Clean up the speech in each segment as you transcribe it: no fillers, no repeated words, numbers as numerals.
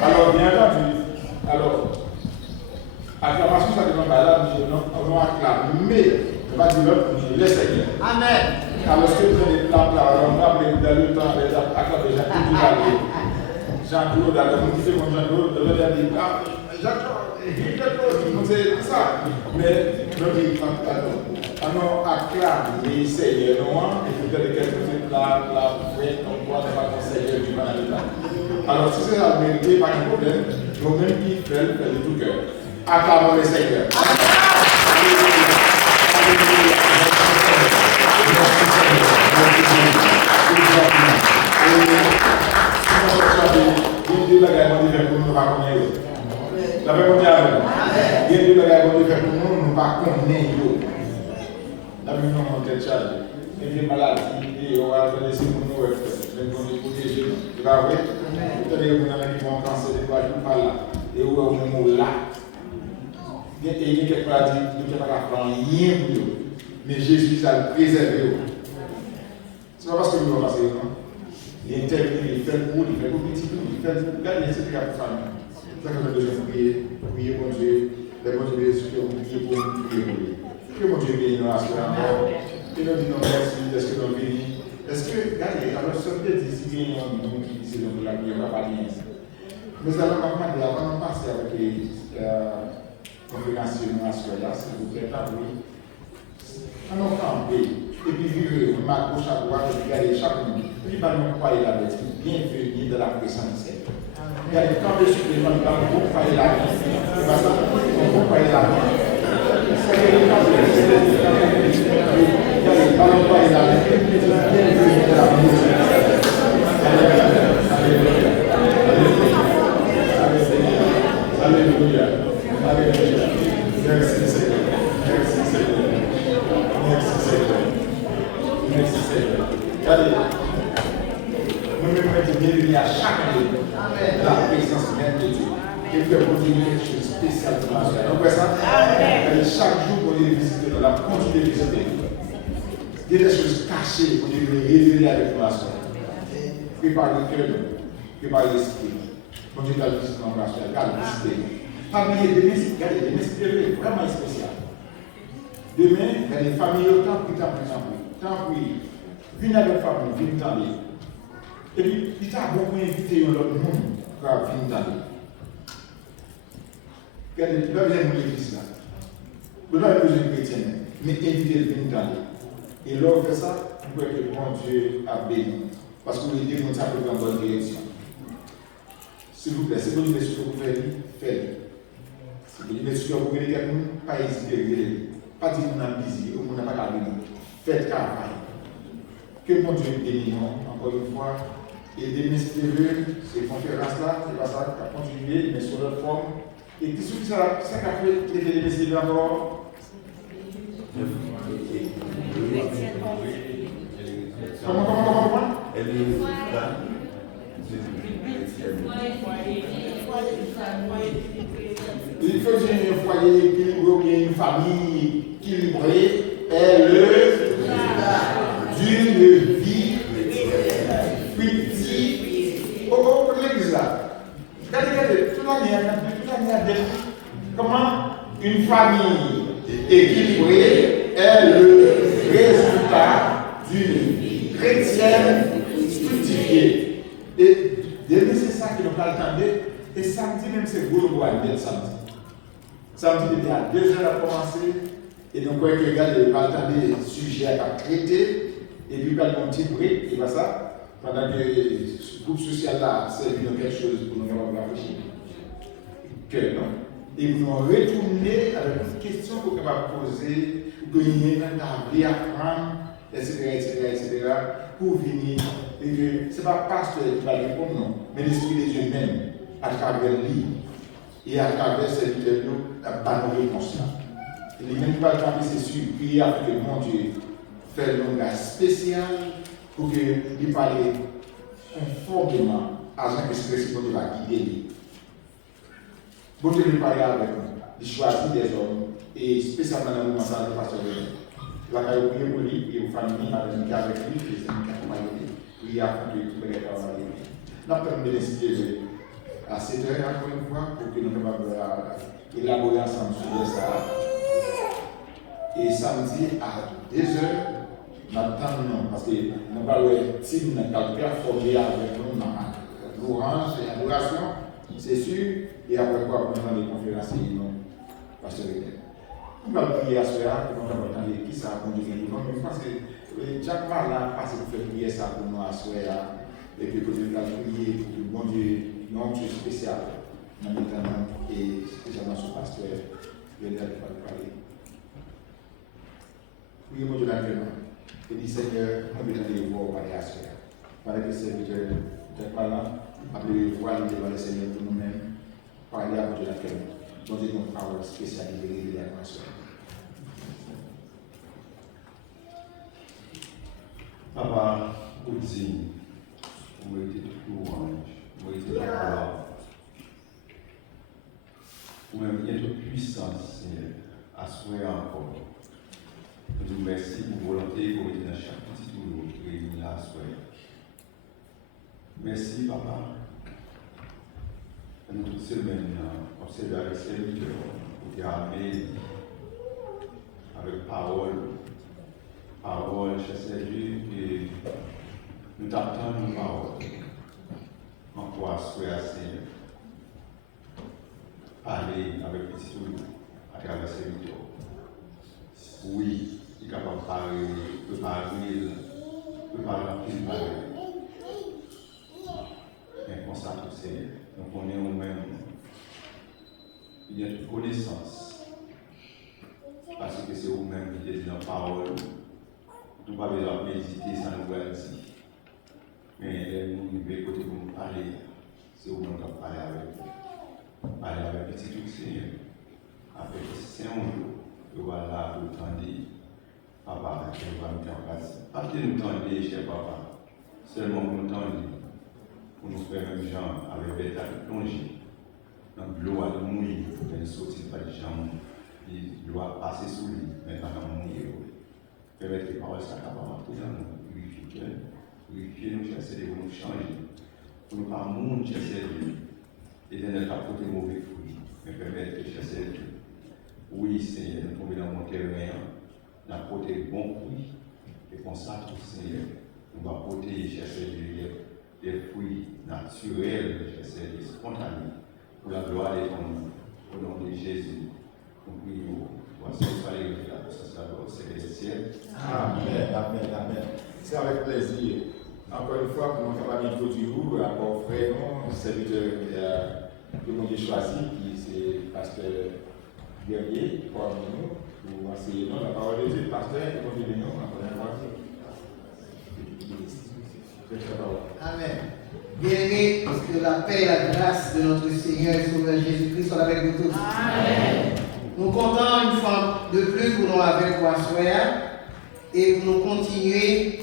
Alors, bien entendu, acclamation, ça demande là, on va acclamer, on va dire le Seigneur. Amen. Alors, ce que vous avez là, on va appeler dans le temps, les acclamer Jean-Claude, Jean-Claude, alors, on dit mon Jean-Claude, on va dire, Jean-Claude, c'est ça. Mais, on acclame les Seigneurs, et peut-être quelque chose là, on voit pas Seigneur du mal. Alors, si c'est la vérité, pas de problème, nous-mêmes qui faisons de tout cœur. Acclamons les Seigneurs. La paix mondiale. Il y a deux bagages qu'on fait pour nous, nous ne pas connaître. La vie nous monte charge. Et les maladies, et on va laisser pour nous, même pour nous protéger. Tu vas voir? Vous avez un ami qui va en cancer, des fois, je ne parle là. Et où est le mot là? Et il y a quelqu'un qui a dit, nous ne pouvons pas prendre rien pour nous. Mais Jésus a préservé. Ce n'est pas parce que nous allons passer, non? Il intervient, il fait le coup, il fait le petit coup, il fait le coup. Regardez, c'est le cas pour famille. C'est ça que nous devons prier pour Dieu. Les bons Dieu, prier pour nous, prier pour lui. Que mon Dieu bénisse nous à ce moment. Et nous disons merci, est-ce que nous bénissons? Est-ce que, regardez, alors ce que dit, si bien nous qui disons que la prière va pas bien. Mais alors, avant de passer avec les conférences nationales, s'il vous plaît, oui. On a campé, et puis vivre, on m'a gauche à droite, et puis regarder chaque minute. Puis, nous croyons la bête, bienvenue dans la présence du Seigneur. Il y a des temps de supplément, on va croire la vie, on va croire la vie. C'est que les temps de supplément, il y a des ballons croire la vie, bienvenue dans la présence. Alléluia. Alléluia. Merci Seigneur. Merci Seigneur. Merci Seigneur. Merci Seigneur. Allez. Nous-mêmes, nous bienvenue à chaque jour la présence même de Dieu. Et fait continuer quelque chose de spécial pour nous. Donc, ça, chaque jour, pour les visiter, on a continué de visiter. Il y a des choses cachées pour nous révéler avec nous. Préparez le cœur, préparez l'esprit. Quand Dieu t'a visité dans la chair, garde visiter. Famille demain, regardez, demain c'est vraiment spécial. Demain, il y a des familles autant que tant pis. Venez avec famille, venez t'en. Et puis, il t'a beaucoup invité l'autre monde pour venir t'en. Regardez, tu dois venir à l'église là. Vous n'avez pas besoin de chrétien, mais invitez le venir t'en. Et lors de ça, vous pouvez que bon Dieu a béni. Parce que vous aidez mon sabre dans la bonne direction. S'il vous plaît, c'est pour dire ce que vous faites, faites-le. Si vous dites ce que vous voulez, pas hésiter, pas dire qu'on a busy, ou qu'on n'a pas qu'à venir. Faites travail. Que mon Dieu bénisse, encore une fois. Et des ces conférences-là, c'est pas ça qui a continué, mais sur leur forme. Et qu'est-ce que ça a fait les messieurs encore? Comment? Elle est là. Il faut dire un foyer équilibré, une famille équilibrée, est d'une vie petit. Oh, l'église là. Regardez, tout l'année, comment une famille équilibrée est le résultat d'une vie chrétienne fructifiée. Et c'est ça que nous attendons. Et samedi, même c'est beau, nous allons être samedi. Samedi, il y a 2 heures à commencer. Et donc, quand il regarde, il va attendre des sujets à traiter. Et puis, il va faire un petit break. Et va ça, pendant que le groupe social là servi dans quelque chose pour nous réfléchir. Que non. Et vous nous retournez avec une question que vous pouvez poser, que vous avez apprendre, etc. Pour venir. Et que ce n'est pas pasteur qui va répondre, non, mais l'Esprit de Dieu même, à travers lui, et à travers cette vidéo, la bonne réponse là. Et les mêmes pas le c'est sûr, prier avec que mon Dieu fait un langage spécial pour qu'il parle conformément à ce que l'Esprit de Dieu va guider lui. Bon Dieu lui parle avec nous, il choisit des hommes, et spécialement dans le moment de pasteur de la caille prier pour lui, et aux familles, avec lui, et c'est une caille. Il y a tout le monde. Nous avons décidé à 7 h encore une fois pour que nous puissions élaborer ensemble sur ça. Et samedi à 2 h, nous attendons, parce que nous avons un team qui a formé avec nous dans l'orange et l'adoration, c'est sûr. Et après quoi, nous avons des conférences et nous, pasteur Riquet. Nous allons prier à ce moment pour nous entendre qui ça a conduit nous. Je pense que Jacques Marlin a passé pour faire prier ça pour nous à ce moment et puis pour nous prier pour que bon Dieu, nous avons un Dieu spécial dans notre temps et spécialement son pasteur, Lionel qui va nous parler. Oui, mon Dieu, naturellement. Et dit Seigneur, on veut aller voir parler à ce moment. Parler que c'est Jacques Marlin, appeler voir devant le Seigneur pour nous-mêmes, parler à mon Dieu, naturellement. Nous avons une parole spécialisée régulièrement sur Papa, vous dites, vous mettez tout louange, vous mettez la gloire, vous mettez toute puissance, Seigneur, à souhait encore. Nous vous remercions pour vos volonté que vous mettez dans chaque petit boulot qui réunit là à souhait. Merci, Papa. Nous toute semaine observer avec serviteurs, pour te ramener avec parole, cher Dieu, et nous t'attendons nos paroles. Encore à souhait, Seigneur. Parler avec petit tout à travers serviteurs. Oui, il est capable de parler, de parler plus parler. Mais comme ça, tout Seigneur. Nous connaissons nous-mêmes, il y a toute connaissance, parce que c'est vous-même qui êtes dans la parole. Nous n'avons pas besoin de méditer sans nous voir ici. Mais nous devons côté pour nous parler, c'est vous-même qui parlez avec nous. Parler avec petit tout Seigneur, avec Saint-Onjo, nous voilà pour nous tendre, Papa, qui va nous mettre en place. Pas que nous tendre, cher Papa, seulement pour nous tendre. Pour nous faire même gens avec des états de plongée dans l'eau à mouiller, pour qu'elle ne sorte pas des gens, l'eau a passé sous lui, mais pas dans mouiller. Permettre que les paroles soient capables d'entrer dans nous, purifier nous, cher Seigneur, pour nous changer, pour nous pas mourir, cher Seigneur, et de ne pas porter mauvais fruits, mais permettre que, cher Seigneur, oui, Seigneur, nous tomber dans mon terrain, d'apporter bon fruits, et comme ça, tout Seigneur, nous va porter, cher Seigneur, des fruits naturels, c'est spontanés, pour la gloire de ton nom, au nom de Jésus. Nous prions, voici le palais de la puissance de la gloire, c'est le ciel. Amen, amen, amen. C'est avec plaisir. Encore une fois, pour nous faire introduire vous, encore frère, serviteur que nous avons choisi, qui c'est pasteur Guerrier, pour nous, pour enseigner nous la parole de Dieu, pasteur, et pour nous, encore une fois. Amen. Bien-aimés, que la paix et la grâce de notre Seigneur et Sauveur Jésus-Christ soient avec nous tous. Amen. Nous comptons une fois de plus pour nous avec vous à soir et pour nous continuer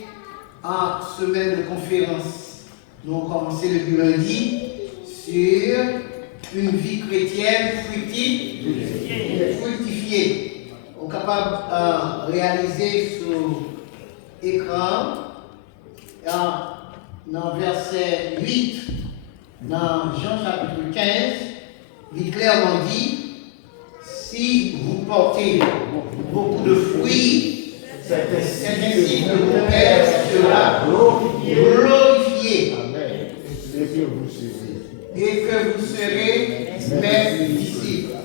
en semaine de conférence. Nous avons commencé le lundi sur une vie chrétienne fructifiée. On est capable de réaliser sur écran. Dans verset 8, dans Jean chapitre 15, il clairement dit, si vous portez beaucoup de fruits, c'est ainsi que mon Père sera glorifié. Et que vous serez mes disciples.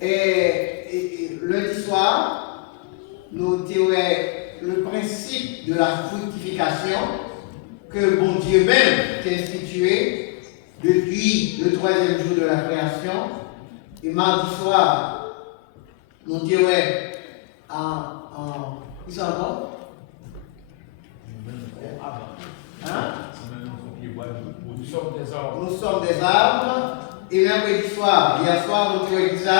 Et lundi soir, nous dirons le principe de la fructification que bon Dieu même a institué depuis le 3e jour de la création. Et mardi soir, nous dirons ils sont encore? Hein? Nous sommes des arbres. Et mercredi soir, hier soir, nous dirons ça.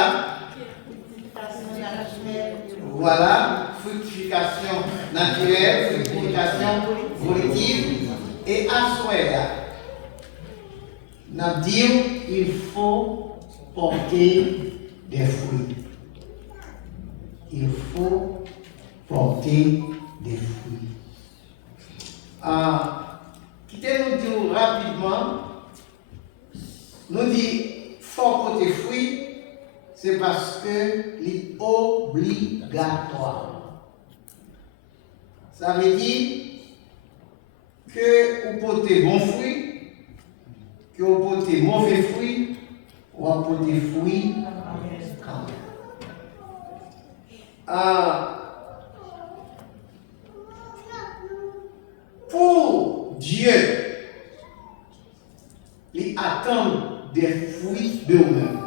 Voilà, fructification naturelle, fructification volitive. Et à soi, nous disons qu'il faut porter des fruits. Il faut porter des fruits. Quittez-nous dire rapidement nous dit fort côté fruit, c'est parce que c'est obligatoire. Ça veut dire que vous portez bon fruit, que vous portez mauvais fruit, ou vous portez fruit quand même. Pour Dieu, il attend des fruits de nous-mêmes.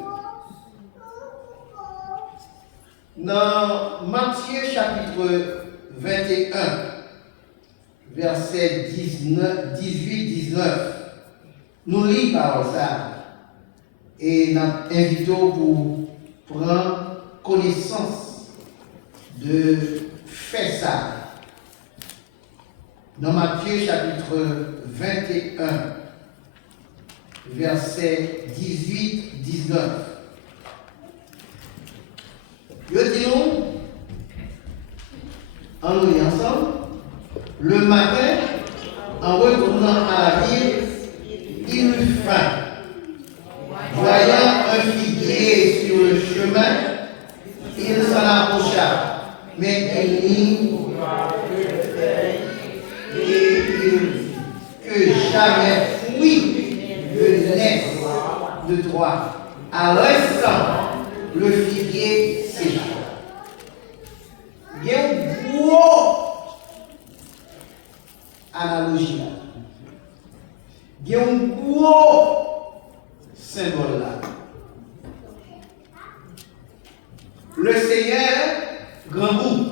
Dans Matthieu chapitre 21, verset 18-19, nous lisons par ça et nous invitons pour prendre connaissance de faire ça. Dans Matthieu chapitre 21, verset 18-19. Je dis nous, en nous lisant ensemble, le matin, en retournant à la ville, il eut faim. Voyant un figuier sur le chemin, il s'en approcha, mais il n'y que jamais fruit ne naisse de toi. À l'instant, le figuier sécha. Il y a une grosse analogie là. Il y a un gros symbole là. Le Seigneur, grand bout.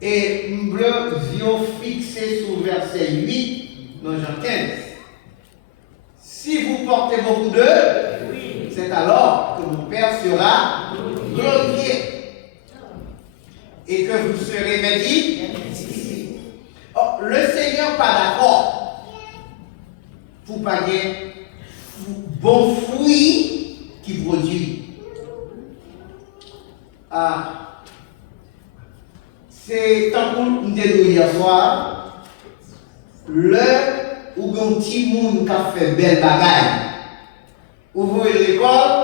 Et nous voulons fixer sur verset 8 dans Jean 15. Si vous portez beaucoup d'œufs, c'est alors que mon Père sera glorifié. Et que vous serez bénis. Oh, le Seigneur pas d'accord pour pas gagner bon fruit qui produit. C'est tant qu'on nous dit hier soir, l'heure où un petit monde qui a fait belle bagaille, ouvre l'école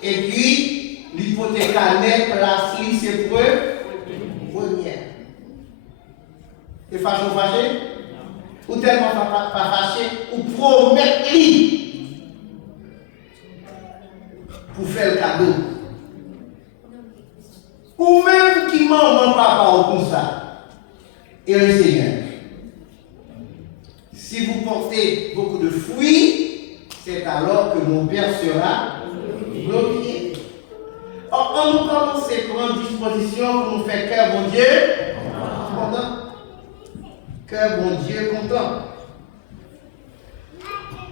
et puis l'hypothécaire place ses preuves premières. Et fâché, ou tellement pas fâché, ou promettre lui pour faire le cadeau. Ou même qui maman, papa ou comme ça. Et le Seigneur. Si vous portez beaucoup de fruits, c'est alors que mon Père sera glorifié. Or, on nous commence à prendre disposition pour nous faire cœur bon Dieu content. Cœur bon Dieu content.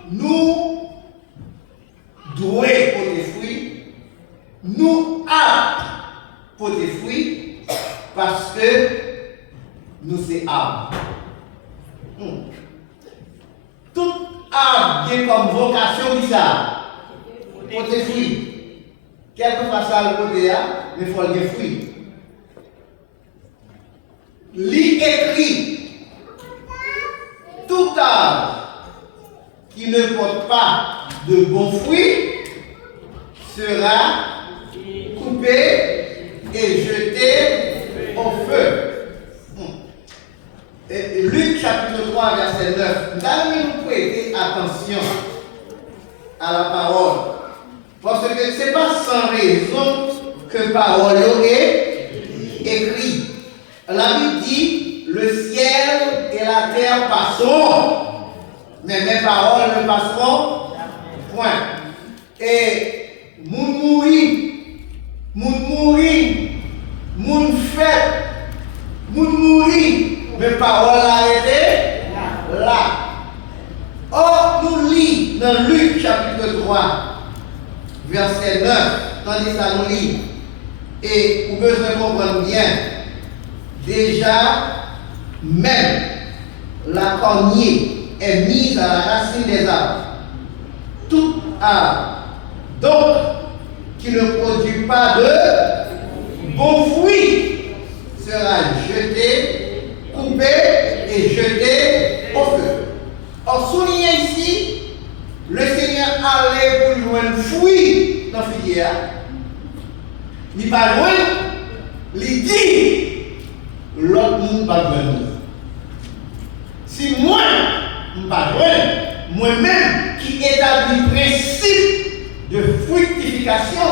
Nous devons porter fruits. Nous avons porter fruits parce que nous sommes arbres. Tout arbre qui comme vocation dit ça. Porter fruits. Quel que soit ça le côté là, mais il faut le fruits. Lit écrit tout arbre qui ne porte pas de bons fruits sera coupé et jeté au feu. Et Luc chapitre 3 verset 9. Nous prêter attention à la parole. Parce que ce n'est pas sans raison que parole est écrite. La Bible dit, le ciel et la terre passeront, mais mes paroles ne passeront point. Et moun fait, mes paroles arrêtées là. Or, nous lisons dans Luc chapitre 3, verset 9, tandis que ça nous lit, et vous besoin comprendre bien, déjà, même la cornée est mise à la racine des arbres. Tout arbre, donc, qui ne produit pas de bons fruits, sera jeté, coupé et jeté au feu. Or, soulignez ici pas loin, il dit, l'autre monde pas loin. Si moi, je ne pas loin, moi-même qui établis le principe de fructification,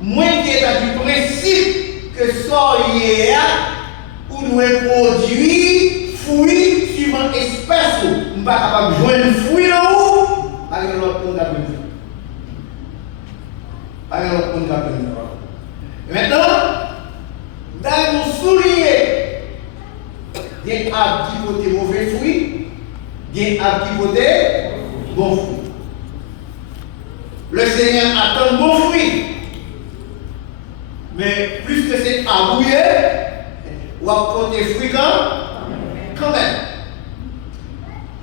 moi qui établis le principe que soyez ou nous produire fruits suivant espèce, je ne suis pas capable de joindre fruits là où, avec l'autre monde avec l'autre monde. Maintenant, dans nous souligner des arbres qui portent mauvais fruits, des arbres qui portent bons fruits. Le Seigneur attend bon fruit. Mais plus que c'est abouillé, ou à porter fruit quand même.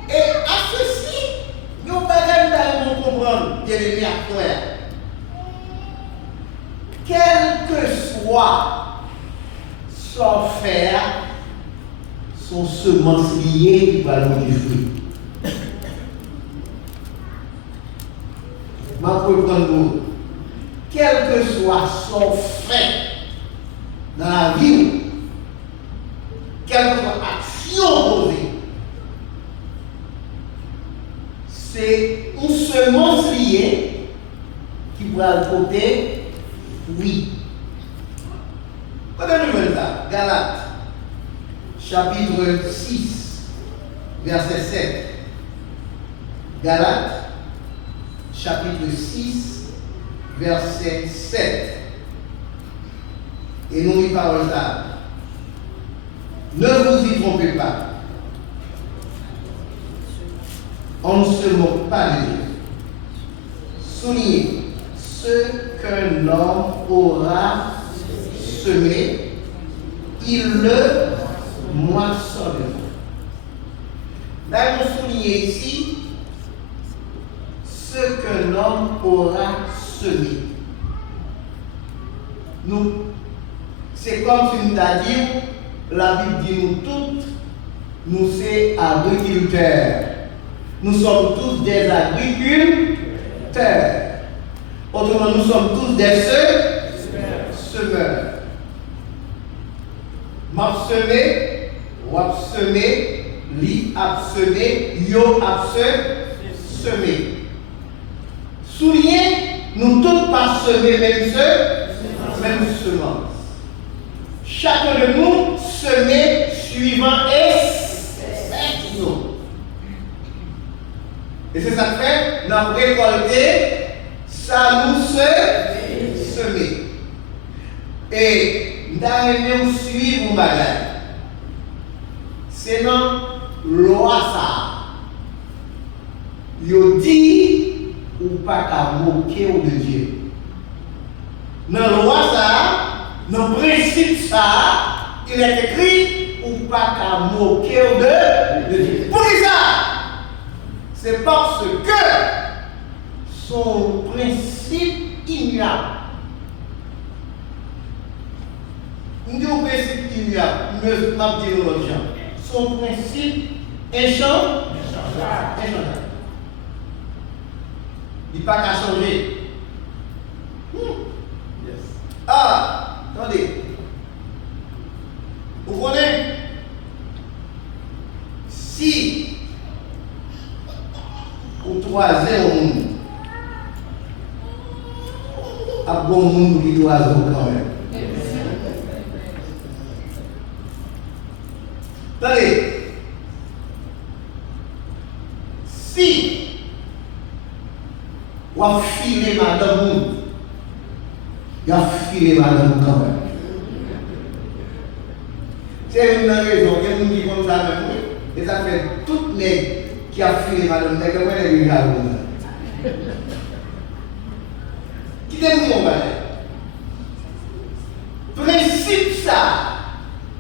Et à ceci, nous devons comprendre, bien aimé à toi. Quel que soit son faire, son semence liée qui va donner du fruit. Je vais prendre vous. Quel que soit son fait dans la vie, quelle que soit l'action posée, c'est une semence liée qui va porter oui. Regardez-nous ça, Galates, chapitre 6, verset 7. Galates, chapitre 6, verset 7. Et nous y parlons ça. Ne vous y trompez pas. On ne se moque pas de Dieu. Soulignez. Ce qu'un homme aura semé, il le moissonnera. Là, nous soulignons ici ce qu'un homme aura semé. Nous, c'est comme si nous avons dit, la Bible dit nous toutes, nous sommes agriculteurs. Nous sommes tous des agriculteurs. Autrement, nous sommes tous des semeurs. M'a semé, wap semé, li ap semé, yo ap semé. Soulignez, nous tous pas semé même semence. Chacun de nous semé suivant espèce. Et c'est ça que fait, nous avons récolté. Ça nous semer. Et nous suivons mon bagage. C'est dans loi ça. Yo dit ou pas qu'à moquer de Dieu. Dans la loi ça, dans le principe ça, il est écrit ou pas qu'à moquer de Dieu. Pour ça, c'est parce que son principe ignorable. Nous disons principe ignorable, mais je vais dire l'autre gens. Son principe inchangeable. Il n'y a pas qu'à changer. Yes. Ah, attendez. Vous connaissez? Si vous troisiez au monde, à bon monde qui doit quand même. Attendez, si vous avez filé madame, vous avez filé madame quand même. C'est une raison, il y a des gens qui font ça même, et ça fait toutes les qui ont filé madame, mais comment elle est là? Qui est mon bagage? Principe ça,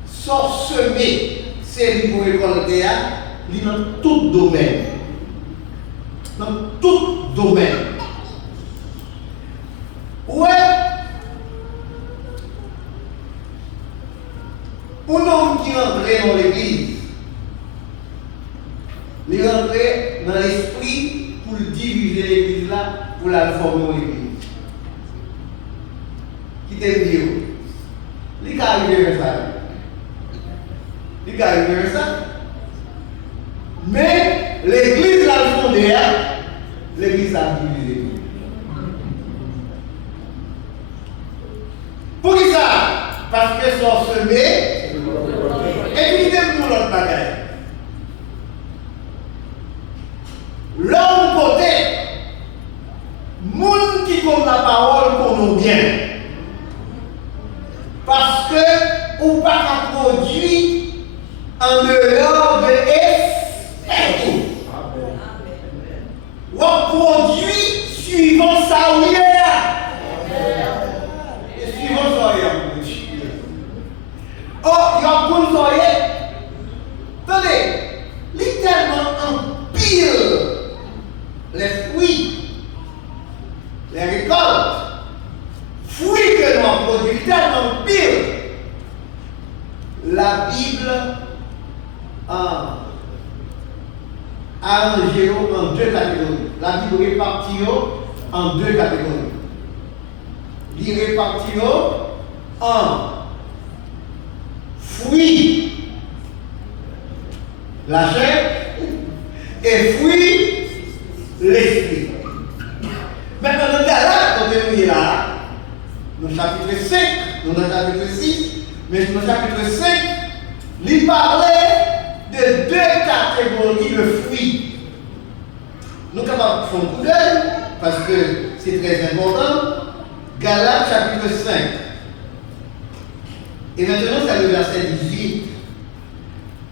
sort semé, c'est pour récolter, il dans tout domaine. Dans tout domaine. Ouais. Un homme qui rentre dans l'église, il rentre dans l'esprit pour diviser l'église là, pour la former l'église. Qui t'aime mieux? arriver vers ça. Il va arriver vers ça. Mais l'église là le fondée, l'église a divisé. Pour qui ça? Parce que sont semés. Et puis ils pour l'autre bagaille. L'autre côté, moun qui compte la parole pour nous bien. Parce que ou pas qu'à produire en dehors de effet. Ou produit suivant sa ouïe. Et suivant sa ouïe. Oh, il y a un bon soirée. Attendez, littéralement en pile les fruits, les récoltes, fruits que nous avons produits, tellement pire. La Bible a arrangé en deux catégories. La Bible répartit en deux catégories. Il répartit en fruits, la chair, et fruits, l'esprit. Maintenant, dans Galates, quand on est là, dans le chapitre 5, dans le chapitre 6, mais dans le chapitre 5, il parlait de deux catégories de fruits. Nous sommes capables de faire un coup d'œil, parce que c'est très important. Galates chapitre 5. Et maintenant, c'est le verset 18.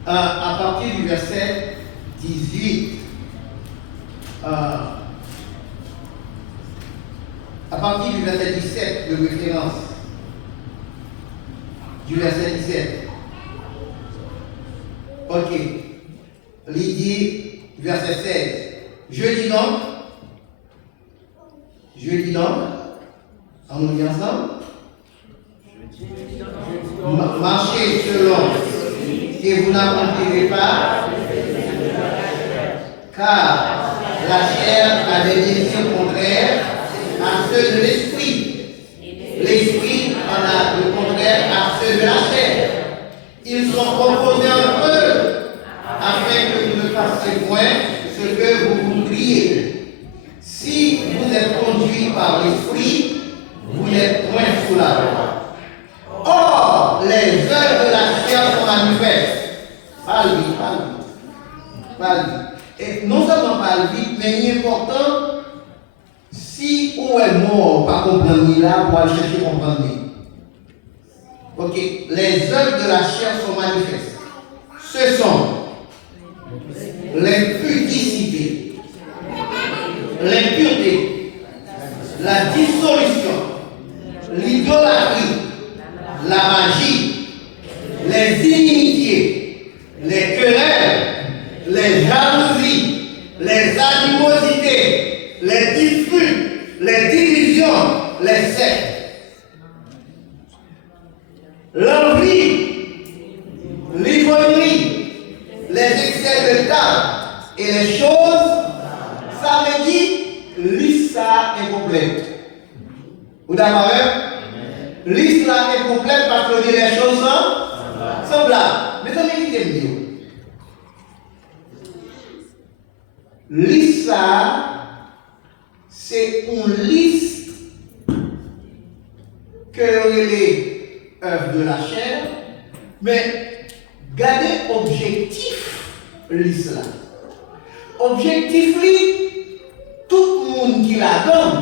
À partir du verset 18. À partir du verset 17 de référence. Du verset 17. Ok. Il dit, verset 16. Je dis donc, on nous dit ensemble. Marchez selon, et vous n'accomplirez pas, car la chair a des désirs contraires à ceux de l'esprit. L'esprit en a le contraire à ceux de la chair. Ils sont composés entre eux, afin que vous ne fassiez point ce que vous voudriez. Si vous êtes conduits par l'esprit, vous n'êtes point sous la loi. Or, les œuvres de la chair sont manifestes. Parle vite. Et non seulement parle vite, mais il est important, si on est mort, pas comprendre là, pour aller chercher comprendre. Ok, les œuvres de la chair sont manifestes. Ce sont l'impudicité, l'impureté, la dissolution, l'idolâtrie, la magie, les inimitiés, les querelles, les jalousies, les animosités, les disputes, les divisions, les sectes. L'envie, l'ivrognerie, les excès de table et les choses, ça veut dire liste incomplète. Vous d'accord? Liste là incomplète parce que les choses sont semblables. Mais ça veut dire mieux. Liste là, c'est une liste que les œuvres de la chair, mais gardez objectif liste là. Objectif tout le monde qui la donne,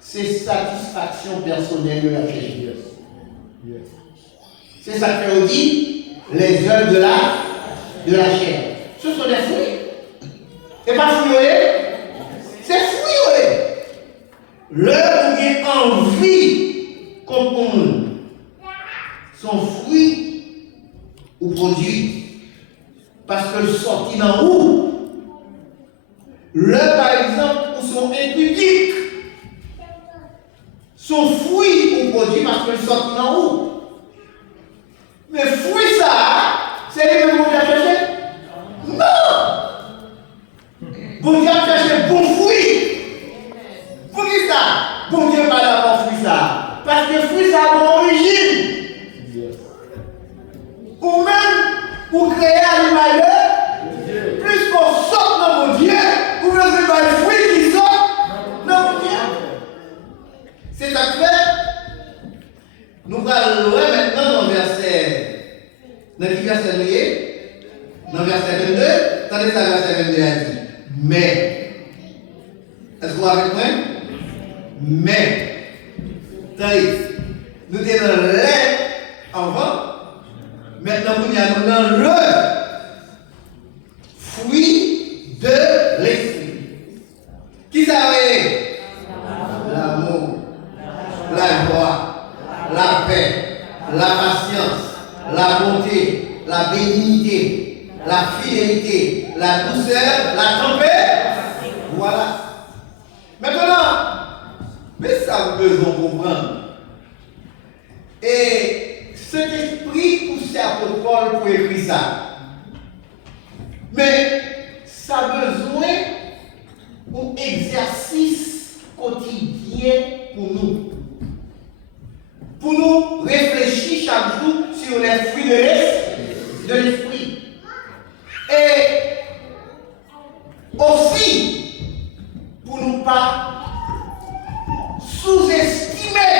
c'est satisfaction personnelle de la chair. C'est ça que dit les œuvres de la chair. Ce sont des fruits. C'est pas fruits, c'est fruits. L'œuvre où il y a envie qu'on son fruit ou produit parce que le sorti d'en haut, le par exemple où sont impudiques, son fruit ou produit parce que le sorti d'en haut. Mais fruit ça, c'est les mêmes que vous avez cherché? Non! Vous avez cherché bon fruit. Pour qui ça? Bon Dieu pas d'abord fruit ça. Parce que fruit ça a bon origine. 22. Attendez ça, verset 22 a dit. Mais. Est-ce que vous avez avec moi? Mais. Attendez. Nous sommes dans les avant. Maintenant, nous sommes dans le fruit de l'esprit. Qui ça veut? L'amour, la joie, la paix, la patience, la bonté, la bénignité, la fidélité, la douceur, la tempête. Voilà. Maintenant, mais ça, nous devons comprendre. Et cet esprit poussé à Paul pour écrire ça. Mais ça a besoin d'un exercice quotidien pour nous. Pour nous réfléchir chaque jour sur les fruits de l'esprit. Et aussi, pour ne pas sous-estimer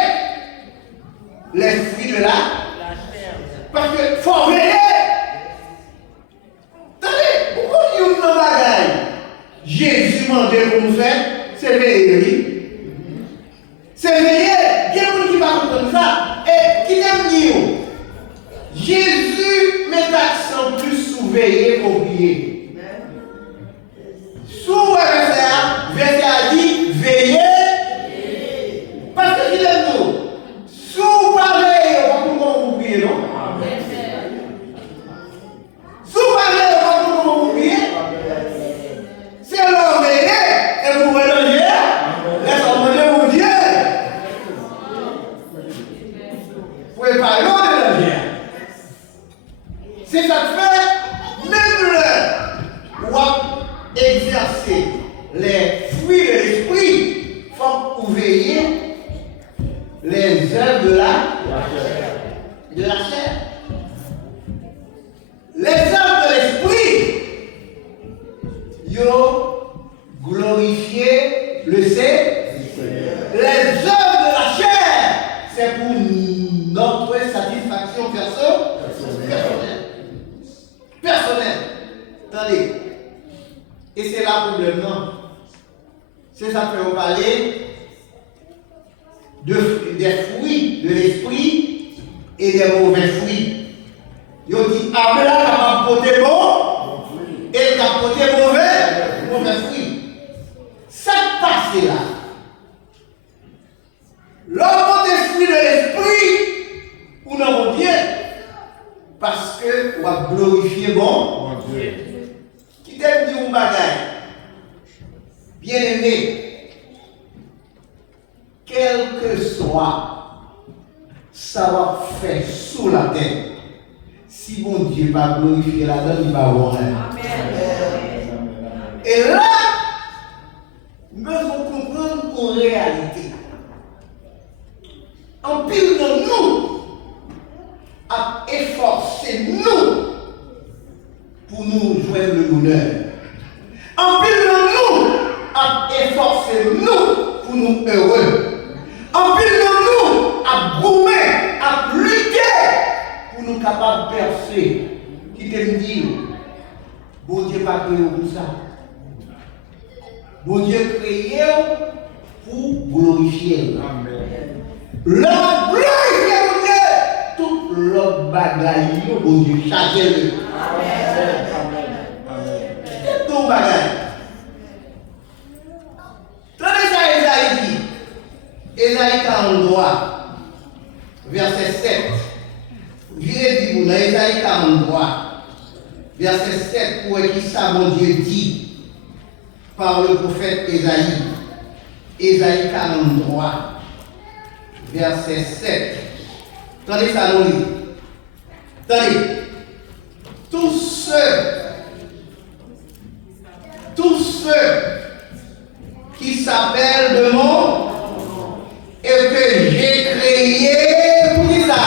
les fruits de la chair. Parce que faut veiller. Attendez, pourquoi nous avons bagaille? Jésus m'a dit pour nous faire, c'est veiller. C'est veiller. Il y a des gens qui va comprendre ça. Et qui t'aime dire, Jésus met l'accent plus sur veiller qu'au prier. Sous verset a dit veiller. Parce que il aime nous. Sous parler, on va comment vous prier, non? Sous parler, on va comment vous prier? C'est l'homme veiller et vous mélangez. Laissez-moi demander mon Dieu. Vous pouvez pas mélanger. C'est ça que fait, même le roi exercer les fruits de l'esprit, il faut vous veiller les œuvres de la chair. Les œuvres de l'esprit, yo glorifier le Seigneur. Les œuvres de la chair, c'est pour notre satisfaction personnelle. Attendez. Et c'est là le problème, non? C'est ça que on parler des fruits de l'esprit et des mauvais fruits. Ils ont dit, ah, mais là, il va porter bon et il va porter mauvais fruits. Ça passe là. L'homme des fruits de l'esprit, ou non, mon Dieu, parce que on va glorifier bon Dieu. Qui t'aime dire un bagage? Bien aimé, quel que soit ça va faire sous la terre, si mon Dieu va glorifier la donne, il va voir. Et là, nous devons comprendre une réalité. En pile de nous, à efforcer nous pour nous joindre le bonheur. En pile de nous, à efforcer nous pour nous heureux. En pile de nous, à goumer, à lutter pour nous capables de percer. Qui t'aime dire, bon Dieu pas créé pour ça. Bon Dieu créé pour glorifier. Amen. L'homme glorifié mon Dieu. Tout l'autre bagaille, bon Dieu, chacun. Amen. C'est tout bagaille. Tenez ça, Esaïe dit. Esaïe 43, verset 7. Virez du bout, dans Esaïe 43, verset 7, pour qui ça, mon Dieu, dit par le prophète Esaïe. Esaïe 43, verset 7. Attendez ça, nous lit. Attendez. Tous ceux qui s'appellent de mon et que j'ai créé pour qui ça?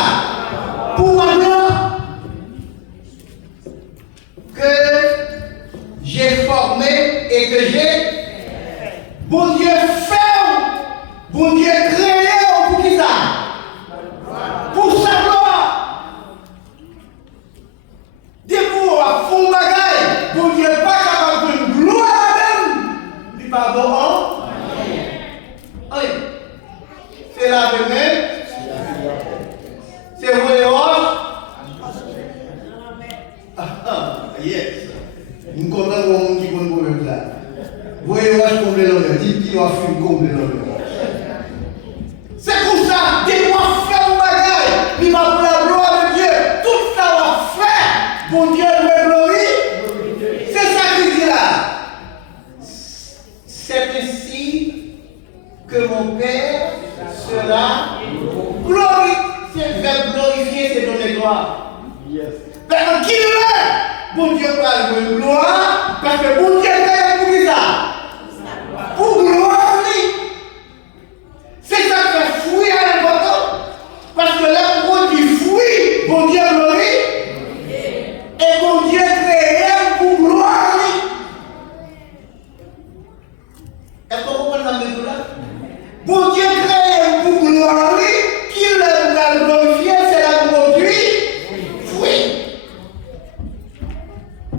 Pour moi, que j'ai formé et que j'ai bon Dieu fait, bon Dieu créé pour qui ça? Pour sa gloire. Des pour fond bagaille, Nous comptons pour monde qui a un problème là. Vous voyez, moi, je comble l'honneur. Dites qui doit fumer, comble l'honneur. C'est pour ça, dès qu'on fait un bagage, il va pour la gloire de Dieu. Tout ça va faire pour Dieu de gloire. C'est ça qu'il dit là. C'est ainsi que mon Père sera glorifié. C'est verbe glorifier, c'est donner gloire. Mais qui l'est? Bon Dieu va donner gloire, parce que bon Dieu est pour qui ça? Pour gloire. C'est ça qui fait fruit à l'important. Parce que là, on dit fruit, bon Dieu glorie. Et bon Dieu créé pour gloire. Est-ce qu'on comprend ça maintenant là? Bon Dieu créé pour gloire, qui l'a glorifié, c'est la produit fruit.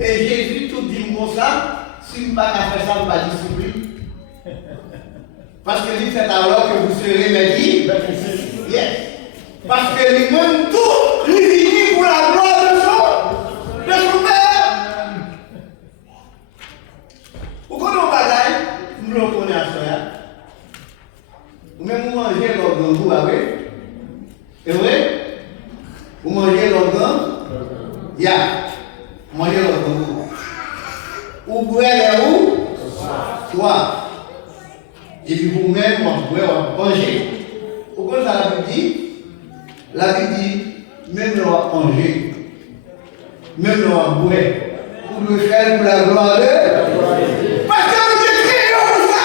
Et Jésus tout dit comme ça, si je ne pas faire ça, je ne pas discipline. Parce que lui, c'est alors que vous serez mes disciples. Yes. Parce que lui-même, tout lui finit pour la gloire de son Père. Vous connaissez un bagaille, vous le connaissez à ça. Vous même mangez l'organe, vous avez. C'est vrai? Vous mangez l'organe? Ya. Vous mangez l'organe. Vous boivez les où? Soit. Et puis vous-même, vous pouvez manger. Pourquoi ça la Bible dit? La Bible dit, même le va manger, même le va boire, pour le faire pour la gloire de Dieu. Parce que Dieu crée comme ça.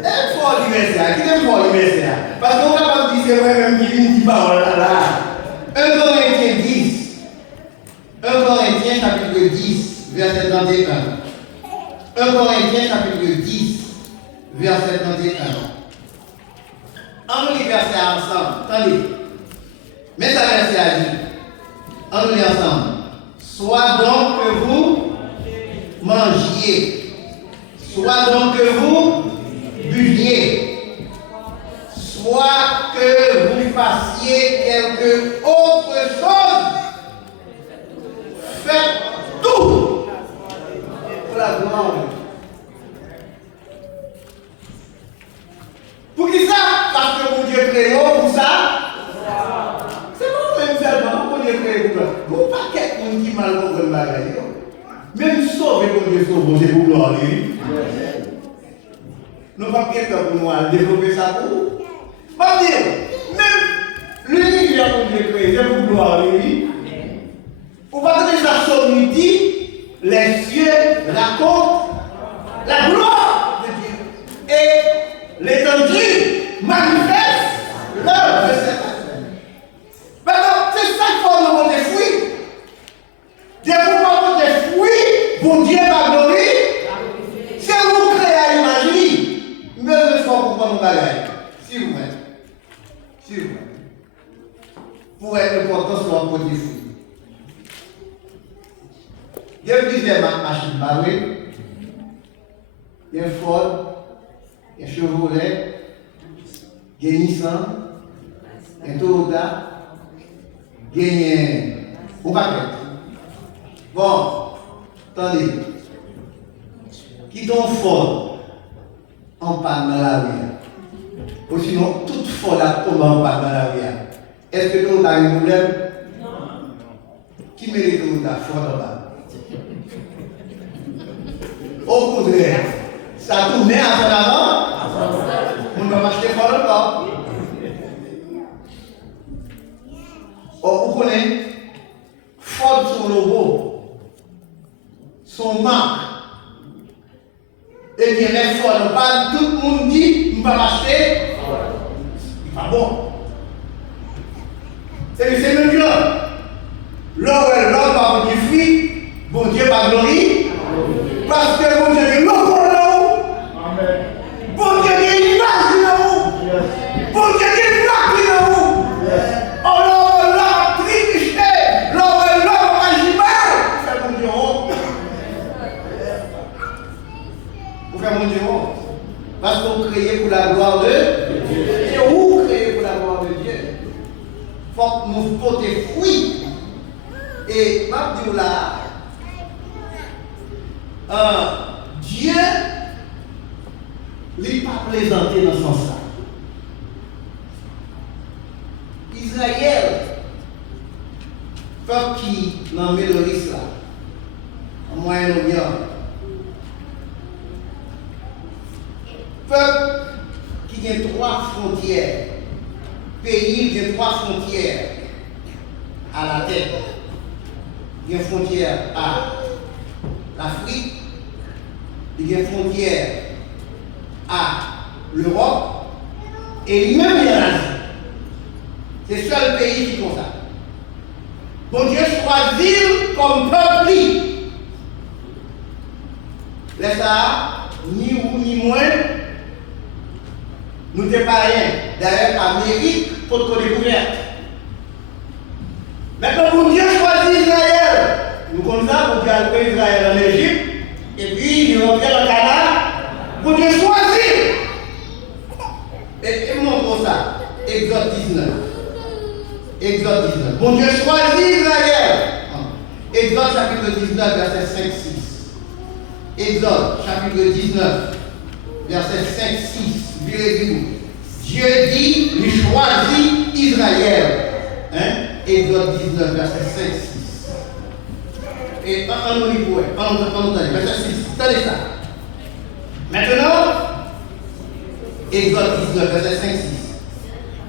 Et fort l'université, qui est fort l'université? Parce qu'on va pas dire c'est vrai-même qui vient dire parole là. 1 Corinthiens 10. 1 Corinthiens chapitre 10, verset 31. 1 Corinthiens chapitre 10. Verset 31. On nous lit verset ensemble. Attendez. Mais ça verset a dit. On nous lit ensemble. Soit donc que vous mangiez. Soit donc que vous buviez. Soit que vous fassiez quelque autre chose. Faites tout pour la gloire de Dieu. Pour qui ça? Parce que mon Dieu créé pour ça. C'est pas même seulement mon Dieu créé pour ça. Vous pas quelqu'un qui mal comprend le bagage. Même sauver mon Dieu sauve, c'est pour gloire. Nous pas quelqu'un pour nous développer ça pour vous. Pas dire, même l'univers mon Dieu créé, c'est pour gloire. Vous pas dire ça somme dit, les cieux racontent la gloire de Dieu. Et l'étendue manifeste l'œuvre de cette personne. Maintenant, c'est ça qu'il faut nous monter fruits. Des moments de fruits, bon Dieu va glorifier. Si vous créez à l'imaginer, mais je faut comprendre mon bagage. S'il vous plaît. S'il vous plaît. Pour être important sur un pot de fruits. Il y a plusieurs machines barrées. Il y a Ford. Il y a Chevrolet, il y a Nissan, il y a Toyota, il y a un paquet. Bon, attendez. Qui donc Ford en panne dans la vie? Ou sinon, toute Ford a tombé en panne dans la vie. Est-ce que Toyota a un problème? Non. Qui mérite Toyota? Ford en panne. Au contraire. Ça tourne à son avant, on va m'acheter fort encore. Oh, vous connaissez Ford son logo, son marque. Et bien, les Ford, tout le monde dit, on va m'acheter. Ah bon? C'est le mieux. Là où elle va du fruit, bon Dieu va glorifier. Parce que bon Dieu est logo. Bon Dieu est une image de vous. Bon Dieu est une marque de vous. Oh là là, triché. Là là, magimal. C'est mon Dieu honte. Vous faites mon Dieu honte. Parce qu'on créé pour la gloire de Dieu. C'est vous créé pour la gloire de Dieu. Il faut que nous porter fruit. Et ma dis là, Dieu n'est pas plaisanté dans ce sens-là. Israël, peuple qui dans Méloris là, en Moyen-Orient, peuple qui a 3 frontières, pays qui a 3 frontières à la tête. Il y a une frontière à l'Afrique, il y a une frontière à l'Europe, et lui-même il y a l'Asie. C'est le seul pays qui font ça. Bon Dieu choisit comme peuple. Laisse ça, ni ou ni moins, nous n'sommes pas rien. D'ailleurs, Amérique, pour qu'on découverte. Maintenant, bon Dieu choisit Israël. Nous comme ça, bon Dieu a pris Israël en Égypte, et puis il revient au Canada. Bon Dieu choisit. Et montre ça. Exode 19. Exode 19. Bon Dieu choisit Israël. Exode chapitre 19, verset 5-6. Exode chapitre 19, verset 5-6. Dieu dit, il choisit Israël. Exode 19, verset 5-6. Et on y voit, verset 6. Tenez ça. Maintenant, Exode 19, verset 5-6.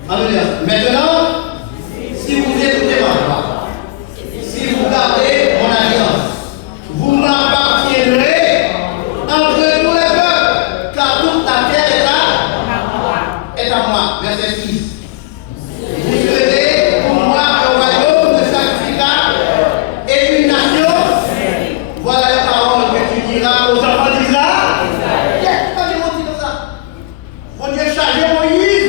Maintenant, si vous écoutez ma voix, si vous gardez mon alliance, vous m'appartiendrez entre tous les peuples, car toute la terre est à moi. Verset 6. Vous serez pour moi un royaume de sacrificats et une nation. Voilà les paroles que tu diras aux enfants d'Israël. Pourquoi Dieu m'a dit comme ça? Bon Dieu chargé Moïse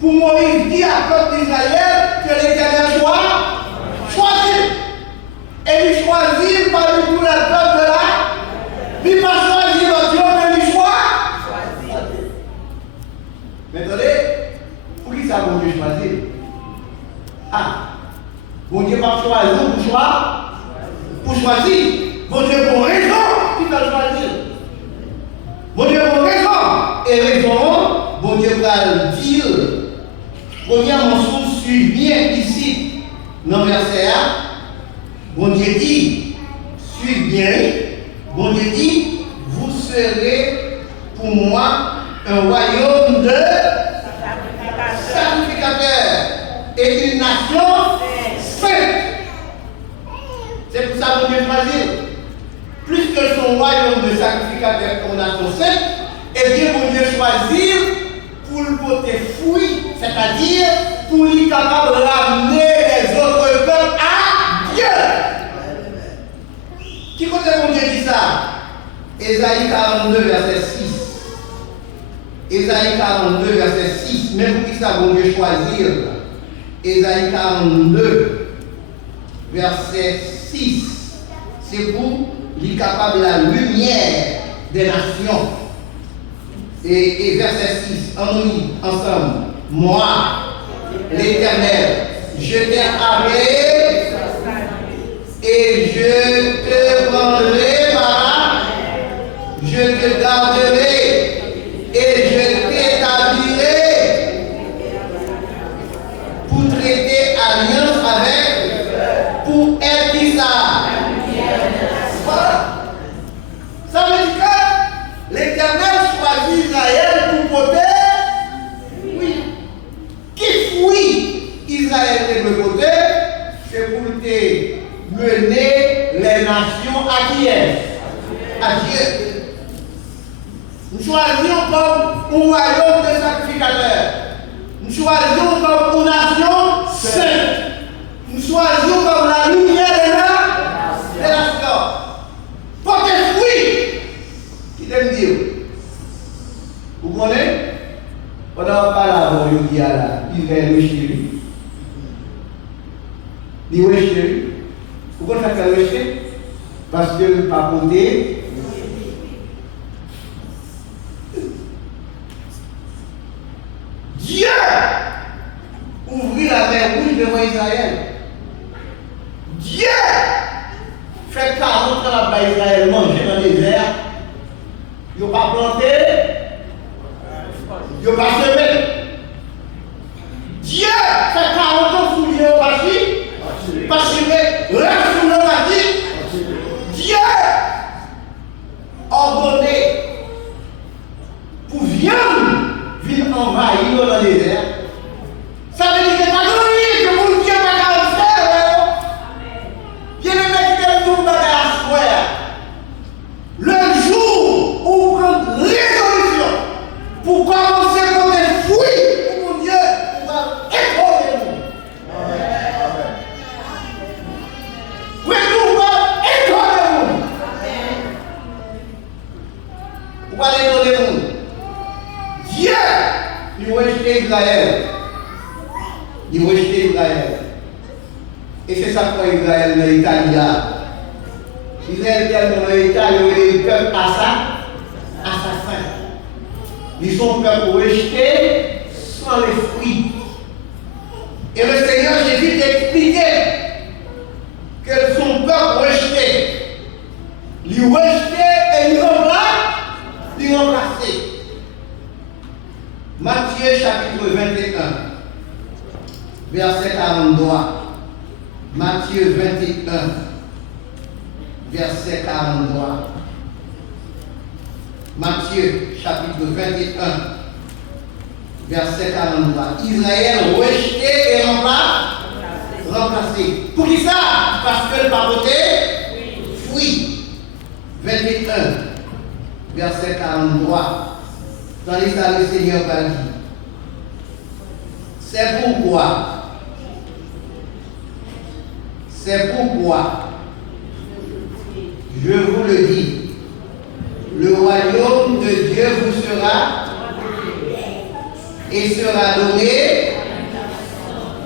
pour Moïse dire à peuple d'Israël que l'Éternel soit choisi. Et il choisit parmi tous les peuples là. Il ne pas choisir notre Dieu, mais il choisit. Mais attendez, pour qui ça bon Dieu choisir? Ah, bon Dieu pas choisir pour choisir. Bon Dieu pour raison qui va choisir. Bon Dieu pour raison. Et raison, bon Dieu va le dire. Premièrement, suit bien ici, dans le verset 1. Bon Dieu dit, suis bien. Bon Dieu dit, vous serez pour moi un royaume de sacrificateurs et une nation sainte. C'est pour ça que Dieu choisit. Plus que son royaume de sacrificateurs comme nation sainte, et bien bon Dieu choisir pour le côté fouille, c'est-à-dire pour lui capable de ramener les autres peuples à Dieu. Qui côté mon Dieu dit ça? Ésaïe 42, verset 6. Ésaïe 42, verset 6. Même pour qui ça mon Dieu choisir? Ésaïe 42, verset 6. C'est pour lui capable de la lumière des nations. Et verset 6, on lit ensemble. Moi, l'Éternel, je t'ai appelé et je te prendrai par, je te garderai et je t'établirai pour traiter alliance avec, pour être qui ça? Voilà. Ça veut dire que l'Éternel choisit Israël pour côté. Oui. Qui fouille Israël de le côté, c'est pour te mener les nations à qui est? À Dieu. Nous choisissons comme un royaume de sacrificateurs. Nous choisissons comme une nation sainte. Nous choisissons comme la lumière des nations. Pour que fouille, qui t'aime dire. Vous connaissez? On n'a pas la voix, il y a là, il va le chéri. Il va chéri. Vous connaissez ça le chéri? Parce que le papoté. Dieu ouvrit la mer rouge devant Israël. Dieu fait 40 ans là-bas Israël manger dans le désert. pas l'étonner le monde. Dieu, il rejetait Israël. Il rejetait Israël. Et c'est ça pour Israël dans l'Italie là. Israël tellement dans l'Italie, il est le peuple assassin. Ils sont peuple rejeté sans les fruits. Et le Seigneur Jésus t'expliquait que son peuple rejeté. Il rejetait et il remplaçait. Matthieu chapitre 21, verset 43. Matthieu 21, verset 43. Matthieu chapitre 21, verset 43. Israël rejeté et remplacé. Pour qui ça? Parce que le papoté, fruit. 21, verset 43. Tandis que le Seigneur va dire, c'est pourquoi, je vous le dis, le royaume de Dieu vous sera et sera donné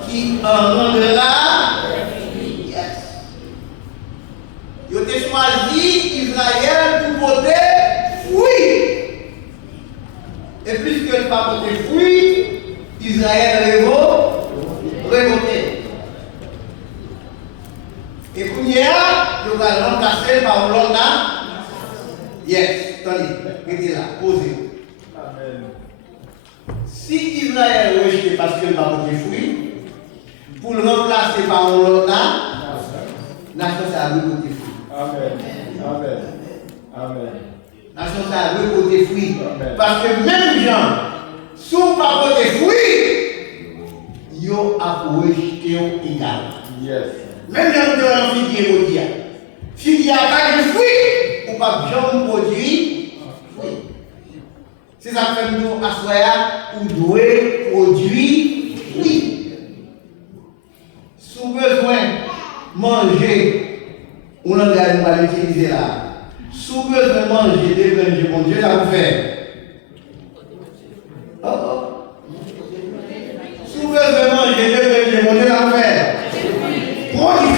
qui en rendra. Yes. Vous avez choisi Israël pour porter fruit. Et puisque le pas porter fruit, Israël révolté. Et pour hier, nous allons remplacer par l'autre. Yes, attendez, mettez là, posez. Amen. Si Israël est rejeté parce qu'il n'a pas porté fruit, pour le remplacer par l'autre, nation ça a deux côtés fruit. Amen. Amen. Amen. Nation ça a deux côtés fruit. Amen. Parce que même gens, si on n'a pas porté fruit, ils ont rejeté égal. Yes. Même gens qui ont un figuier au dia. Figuier a pas de fruit, ou pas jamais produit fruit. C'est ça que nous assoyons ou doit produire fruit. Si vous avez besoin de manger, on va l'utiliser là. Si vous avez besoin de manger, des graines, bon Dieu, ça vous fait. Si vous avez besoin de manger, des graines, bon Dieu, ça vous fait. Produit.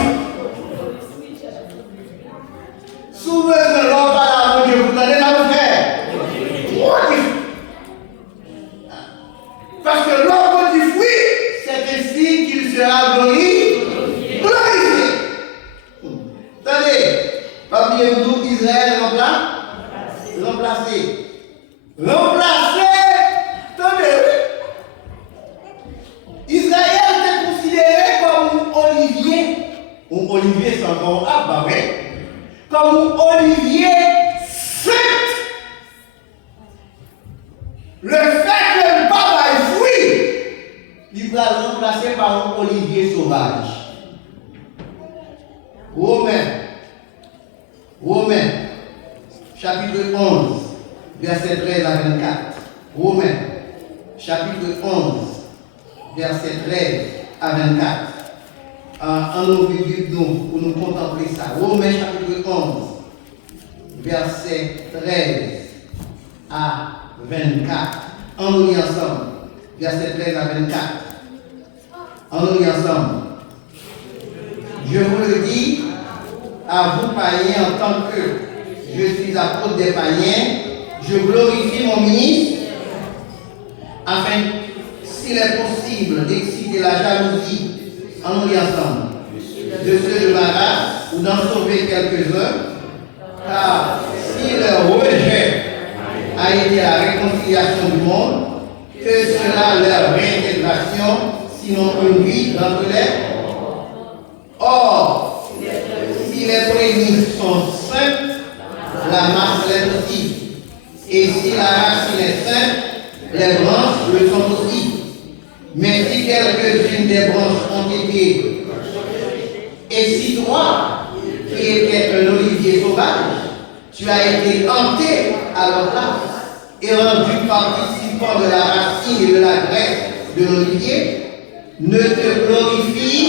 Si vous avez besoin de l'eau, bon Dieu, vous allez ça vous fait. Produit. Parce que l'homme du fruit, c'est ainsi qu'il sera glorifié. Attendez, pas oublier d'où Israël remplacé. Attendez, Israël était considéré comme un olivier. Un olivier, c'est encore un arbre, comme un olivier saint. Le fait que le papa est fruit, il va le remplacer par un olivier sauvage. Romains, chapitre 11, verset 13 à 24. Romains, chapitre 11, verset 13 à 24. En nous pour nous contempler ça. Romains, chapitre 11, verset 13 à 24. En nous lit ensemble. Verset 13 à 24. En nous lit ensemble. Je vous le dis, à vous païens, en tant que je suis apôtre des païens, je glorifie mon ministre, afin, s'il est possible, d'exciter la jalousie, en nous lit ensemble, de ceux de ma race, ou d'en sauver quelques-uns, car si leur rejet a été la réconciliation du monde, que sera leur réintégration, sinon une vie d'entre les. Or, si les prémices sont saintes, la masse l'est aussi. Et si la racine est sainte, les branches le sont aussi. Mais si quelques-unes des branches ont été, et si toi, qui étais un olivier sauvage, tu as été hanté à leur place et rendu participant de la racine et de la graisse de l'olivier, ne te glorifie.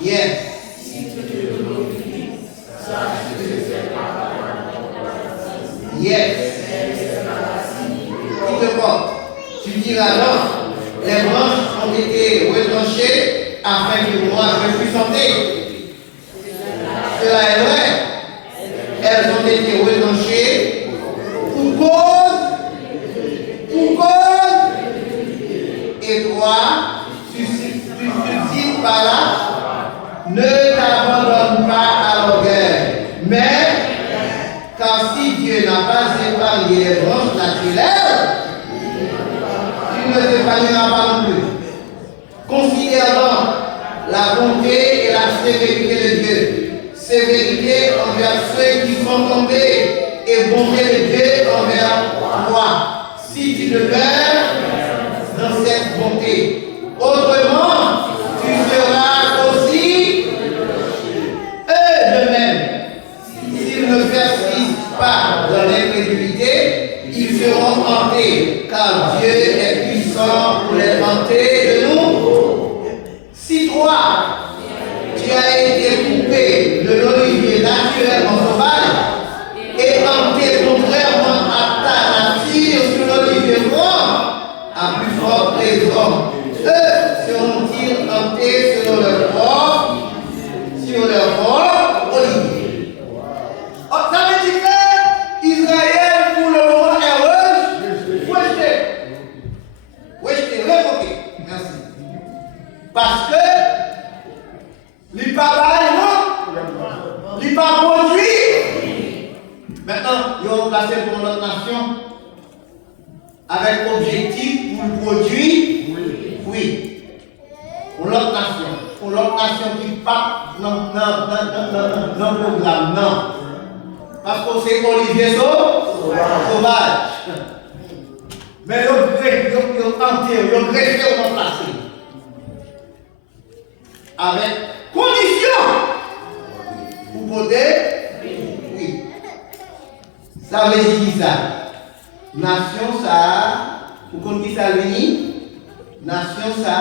Yes. Yes. Qui te porte? Tu diras non. Les branches ont été retranchées afin que moi je puisse chanter. Cela est vrai. Elles ont été retranchées pour cause. Et toi, tu subsides par là, ne t'abandonne pas à l'orgueil. Mais, car si Dieu n'a pas épargné les branches naturelles, tu ne t'épargneras pas non plus. Considère donc la bonté et la sévérité de Dieu. Sévérité envers ceux qui sont tombés et bonté de Dieu envers toi. Si tu demeures dans cette bonté, autrement, tu seras aussi eux de même. S'ils ne persistent pas dans l'incrédulité, ils seront hantés, car Dieu est puissant pour les hanter de nous. Si toi, tu as été coupé de l'olivier naturellement sauvage et hanté contrairement à ta nature sur l'olivier mort, à plus forte raison, eux seront-ils hantés sur leur propre olivier. Oh, ça veut dire que Israël, pour le moment, est rejeté, révoqué. Merci. Parce que il n'est pas produit. Maintenant, ils ont placé pour notre nation avec objectif pour le produire. Oui. Pour l'autre nation qui part dans le programme. Non. Parce que c'est Olivier sauvage. Mais ils ont greffé au placé. Avec condition pour voter, oui. Ça veut dire ça. Nation ça, pour qu'on dise ça, nation ça,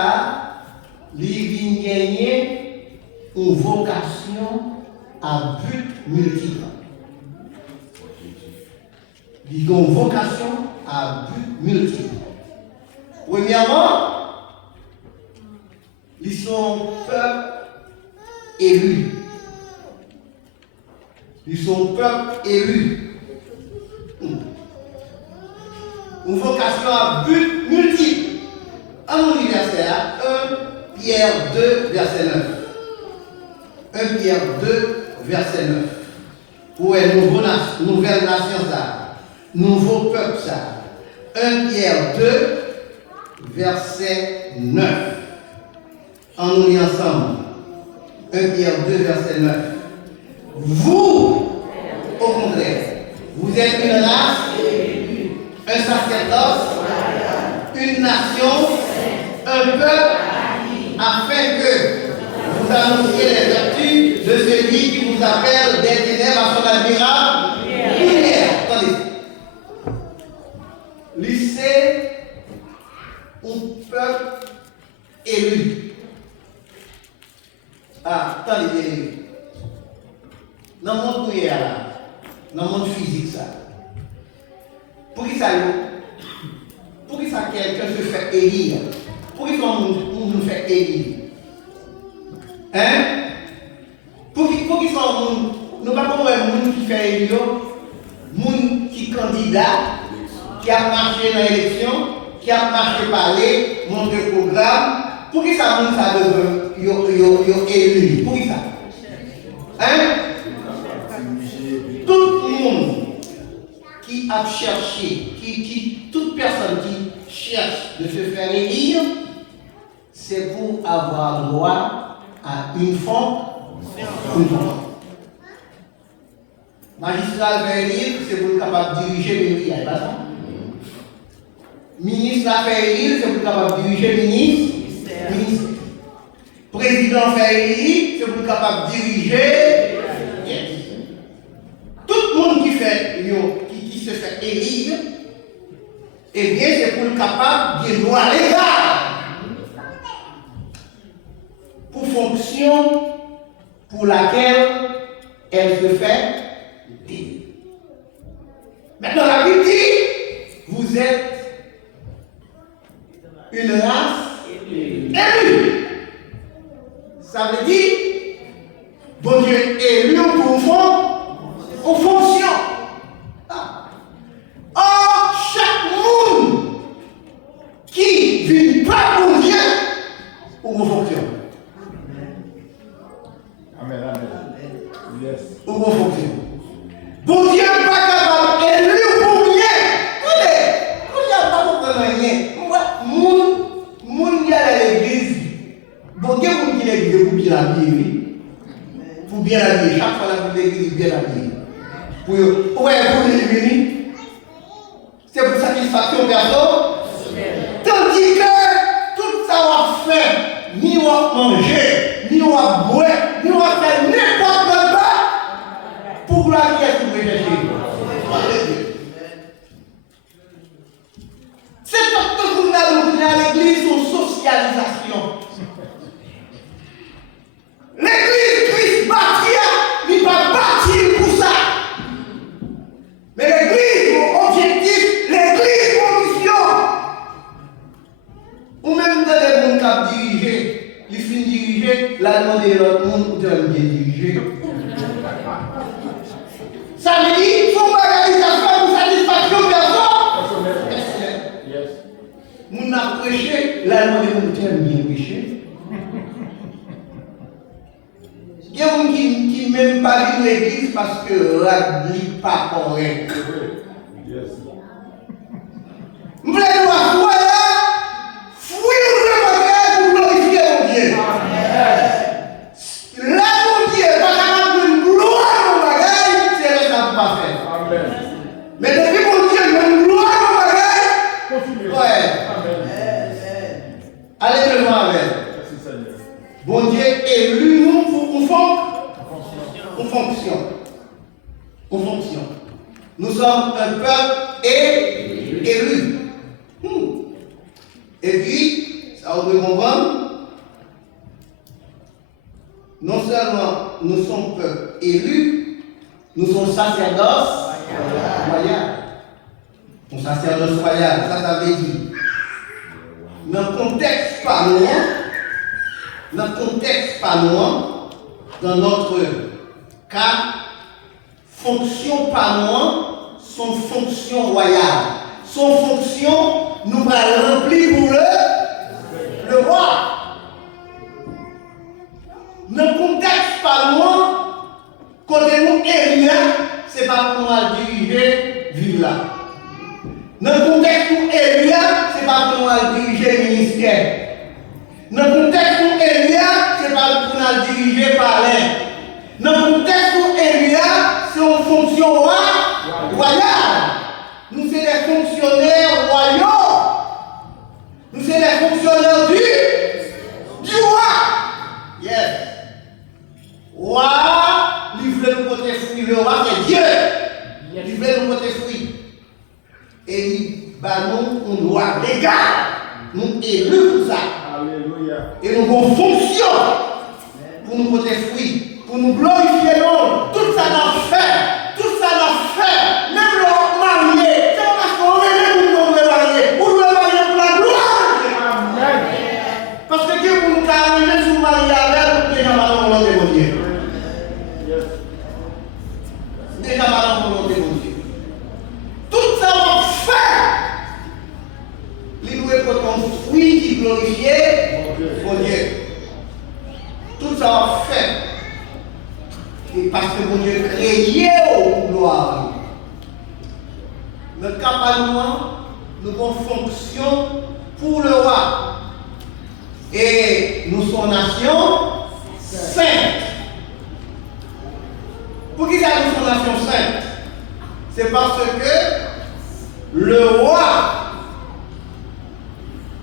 l'ivigné une vocation à but multiple. Ils ont vocation à but multiple. Premièrement, ils sont peuple élu. Ils sont peuple élu. Une vocation à but multiple. En verset 1 Pierre 2, verset 9. 1 Pierre 2, verset 9. Pour une nouvelle nation, ça. Nouveau peuple, ça. 1 Pierre 2, verset 9. En nous lit ensemble. 1 Pierre 2, verset 9. Vous, au contraire, vous êtes une race, un sacerdoce, une nation, un peuple, afin que vous annonciez les vertus de celui qui vous appelle des ténèbres à son admirable lumière. Attendez. Lycée, un peuple élu. Ah, attendez bien. Dans le monde prière là, dans le monde physique ça. Pour qui ça quelqu'un se fait élire? Pour qui on nous fait élire? Hein? Pour qui nous pas comme un monde qui fait élire, monde qui candidat, qui a marché dans l'élection, qui a marché parler, montre le programme. Pour qui ça monde ça veut élu? Pour qui ça? Hein? Tout le monde qui a cherché, toute personne qui cherche de se faire élire, c'est pour avoir droit à une fonction. Magistrat fait élire, c'est pour être capable de diriger le pays, pas ça? Ministre fait élire, c'est pour être capable de diriger le ministère. Président fait élire, c'est pour être capable de diriger. Yes. Tout le monde qui se fait élire, eh bien, c'est pour être capable de loi légale. Pour fonction pour laquelle elle se fait élire. Maintenant, ça veut dire, bon Dieu élu aux fonctions. Or, chaque monde qui ne vit pas pour Dieu, aux fonctions. Amen, amen. Yes. Aux fonctions. Bon Dieu n'est pas capable d'élu pour rien. Vous n'avez pas compris rien. Moun y a à l'église. Bon Dieu moun qui l'église pour bien habiller. Pour bien habiller. Chaque fois la l'église bien habillée. Pour l'éliminer. C'est pour satisfaction personne. Tandis que tout ça va faire, ni va manger, ni va boire, ni va faire n'importe quoi pour la vie que vous cherchez. C'est tout ce qu'on a à l'église, son socialisation. L'église Christ bâtir, il va bâtir pour ça. Mais l'église, mon objectif, l'église, mon mission. Ou même dans les gens qui ont dirigé, ils finissent de diriger, la demande de l'autre monde pour bien diriger. Ça veut dire qu'il faut pas réaliser pour satisfaction personne. Nous avons prêché, la demande de l'autre bien prêché. Il y a des gens qui ne même pas vivent l'église parce que la vie n'est pas correcte. Vous voulez nous voir là, fouillez le pour glorifier mon Dieu. Là, mon Dieu, pas capable de gloire au bagage, c'est le ça pas faire. Mais depuis mon Dieu, il y a une gloire au bagage. Ouais. Allez de moi avec. Bon Dieu élu nous pour fonction. Nous sommes un peuple élu. Et puis, ça vous devez comprendre, non seulement nous sommes peuple élu, nous sommes sacerdoce royal. Mon sacerdoce royal, ça veut dire, dans le contexte pas loin, dans notre cas, fonction pas loin, son fonction royale. Son fonction nous va remplir pour le roi. Dans le contexte pas loin, côté nous élus, ce n'est pas pour nous diriger ville là. Dans le contexte nous élus, ce n'est pas pour nous diriger le ministère. Dans le contexte nous élus, ce n'est pas pour nous diriger palais. Dans le contexte nous élus, c'est une fonction royale. Nous sommes des fonctionnaires royaux. Nous sommes des fonctionnaires du roi. Yes. Roi, il veut nous porter fruit. Le roi, c'est Dieu. Il veut nous porter fruit. Et il nous un droit légal. Nous élus pour ça. Alléluia. Et nous avons fonction pour nous porter fruit, pour nous glorifier l'homme. Tout ça nous fait. Tout ça nous fait. Même le marié. Parce que Dieu vous nous a amené sur Marie avec déjà malin volonté de Dieu. Déjà malin volonté de Dieu. Tout ça va faire. Il nous est pour ton fruit qui glorifiait mon Dieu. Tout ça va faire. Et parce que mon Dieu créé au gloire. Le campanement, nous avons fonction pour le roi. Et nous sommes nation sainte. Pour qui ça nous sommes nation sainte? C'est parce que le roi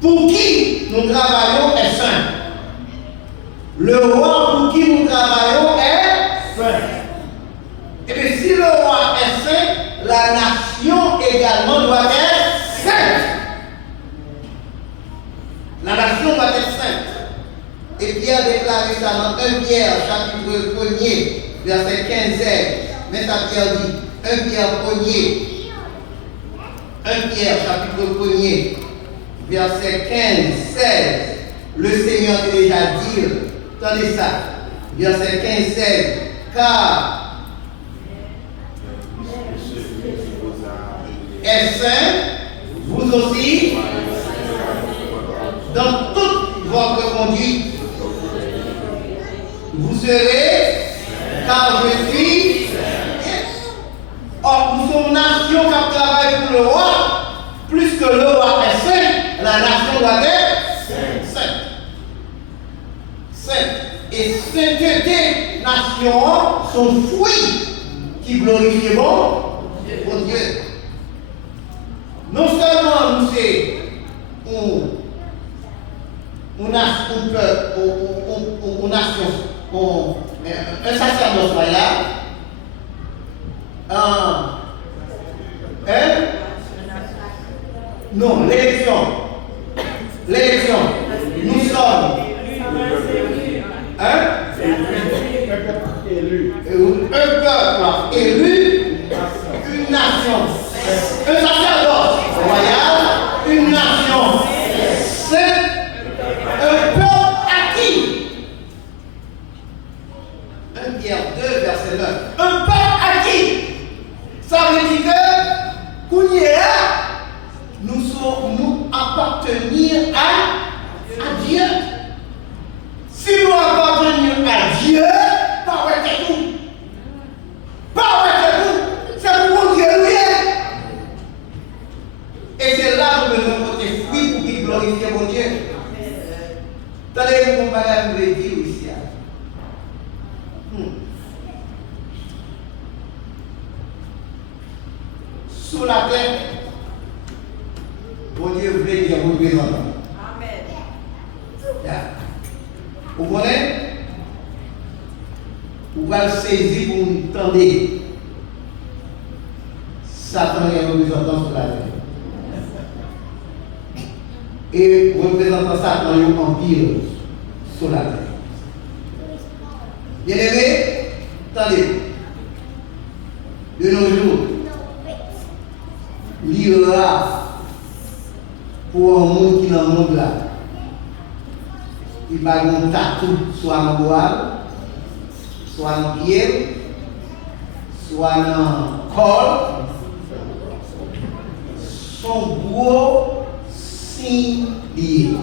pour qui nous travaillons est saint. Le roi pour qui nous travaillons est saint. Et bien si le roi est saint, la nation également doit être sainte. La nation doit être sainte. Et Pierre déclare ça dans 1 Pierre, chapitre 1er, verset 15. Mais ça Pierre dit, 1 Pierre 1er, 1 Pierre, chapitre 1er, verset 15, 16. Le Seigneur a déjà dit, Attendez ça. Verset 15-16. Car est saint, vous aussi, dans toute votre conduite, vous serez, car je suis. Or, nous sommes une nation qui travaille pour le roi, plus que le roi est saint, la nation doit être sainte. Sainte. Et sainteté, nation, sont fruits qui glorifient mon Dieu. Non seulement nous sommes un sacerdoce royal, non, l'élection. Nous sommes un peuple élu, une nation, un sacerdoce royal, une nation sainte, un peuple acquis. 1 Pierre 2, verset 9. Un peuple acquis. Ça veut dire que nous appartenir à Dieu. Si nous appartenons à Dieu, pas avec tout. Pas avec tout. C'est pour Dieu, oui. Et c'est là que nous devons porter fruit pour qu'il glorifie mon Dieu. Attendez, mon bagage vous le dire ici. Sous la terre, bon Dieu voulait dire représentant. Amen. Vous connaissez? Vous allez saisir pour nous tendre. Satan est représentant sur la terre. Et représentant Satan est un empire sur la terre. Bien aimé, attendez. De nos jours, il y aura pour un monde qui est dans le monde là. Il va avoir un tatou soit dans le bois, soit dans le pied, soit dans le corps. Son gros signe lié.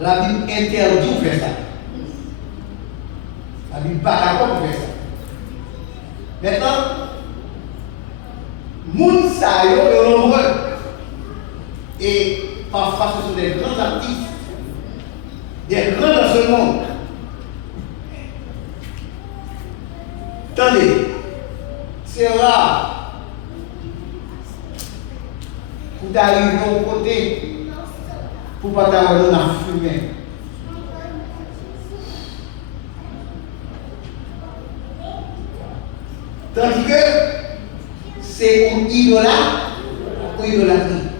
La Bible interdit de faire ça. La Bible n'est pas d'accord pour faire ça. Maintenant, moun sa yo est nombreux. Et parfois ce sont des grands artistes, des grands dans ce monde. Attendez, c'est rare pour t'arriver au côté pour pas t'avoir dans la fumée. Tandis que c'est une idolâtre ou idolâtrie.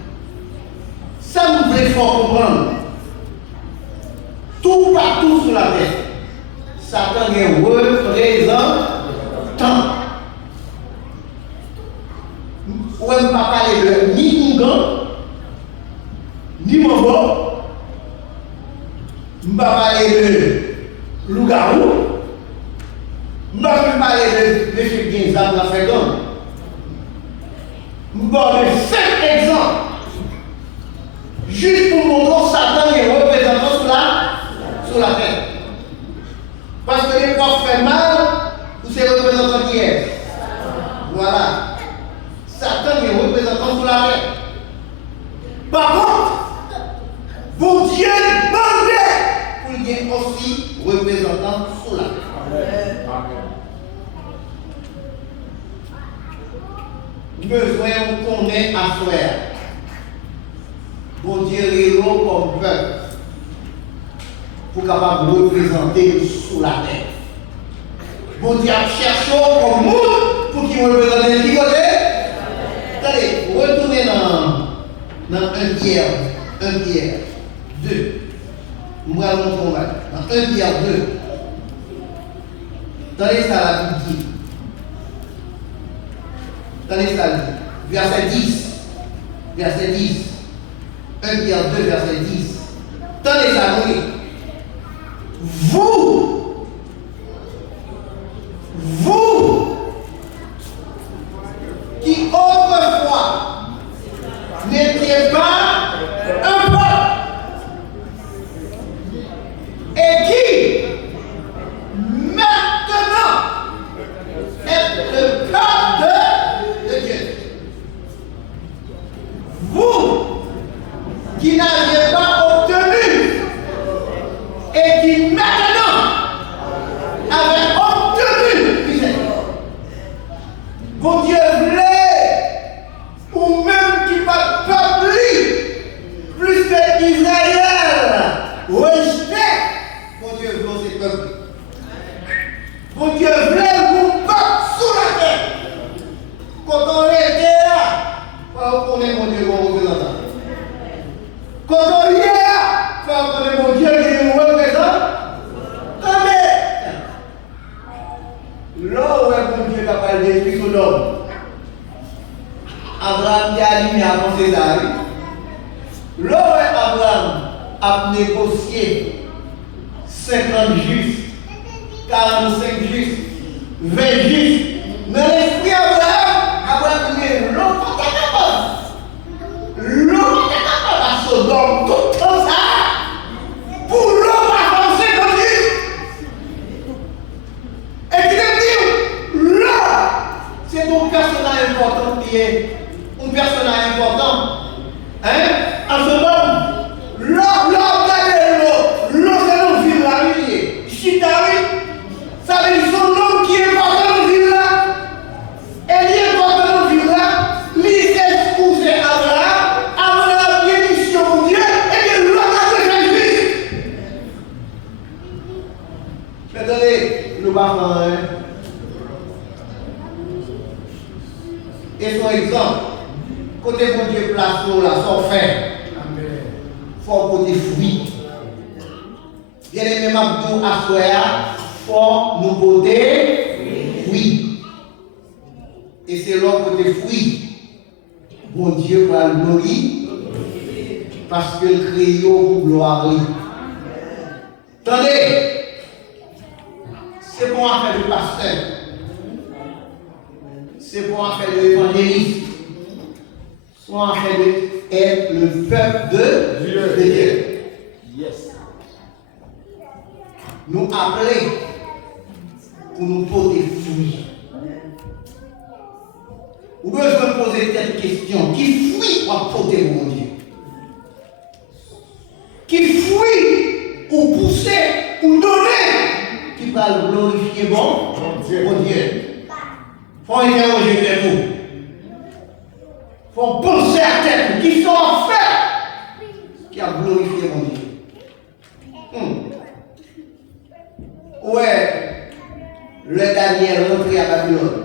Ça nous voulons fort comprendre. Tout partout sur la terre, Satan est représentant. On ne peut pas parler de ni Ougan, ni Mambo, on ne peut pas parler de loup-garou, on ne peut pas parler de M. Ginza dans fait d'homme. On va donner 5 exemples. Juste pour montrer que Satan est représentant sur la terre. Parce que les profs font mal, ou c'est le représentant qui est. Voilà. Satan est représentant sur la terre. Par contre, bon Dieu demandait pour qu'il y ait aussi représentant sur la terre. Besoin qu'on ait à faire. Bon Dieu est là comme peuple pour capable de représenter sous la terre. Bon Dieu cherche comme monde pour qu'il représente les côté. Attendez, retournez dans 1 Pierre 2. Nous allons montrer dans 1 Pierre 2. Attendez ça la Bible dit. Attendez ça dit. Verset 10. Verset 10. 1 Pierre 2, verset 10. Tenez ça, oui. Vous qui autrefois n'étiez pas un peuple et qui maintenant êtes le peuple de Dieu. Vous qui n'aviez pas obtenu et qui maintenant avez obtenu miséricorde. Bon Dieu voulait, ou même qui va peuple plus que Israël rejeté, bon Dieu voulait ces peuples. Bon Dieu voulait mon peuple sous la terre. Quand on était là, on connaît mon Dieu comme représentant. Quand on y est là, on connaît mon Dieu qui nous représente. Là où est mon Dieu capable de détruire son homme, Abraham qui a aligné avant César. Là où est Abraham a négocié 50 justes, 45 justes, 20 justes. Dans l'esprit Abraham dit l'homme est capable. L'homme est capable à Sodome, tout comme ça. Pour l'homme avancer comme lui. Et qui te dit, là, c'est ton personnage important qui est un personnage important. Hein? En ce moment, l'homme c'est l'homme ville la rivière. Chitari, ça veut dire son homme qui est important dans la ville là. Et il est important dans la ville là. L'idée c'est Abraham bien mission pour Dieu, et bien l'homme a fait justice. Mais attendez, nous parlons. Et son exemple, côté mon Dieu place là, son fait. Faut côté fruit. Bien aimé Mabdou Assoya, faut nous côté fruit. Et c'est l'autre côté fruit. Bon Dieu va le glorifier parce que le crayon pour gloire. Attendez, c'est bon à faire le pasteur. C'est pour en faire l'évangéliste, soit en faire être le peuple de Dieu. Yes. Nous appeler pour nous porter fruit. Ou besoin de poser cette question. Qui fruit va porter mon Dieu? Qui fruit ou pousser ou donner qui va le glorifier bon Dieu? Il faut interroger les mots. Il faut penser à tête qui sont en fait qui a glorifié mon Dieu. Ouais, le Daniel rentré à Babylone.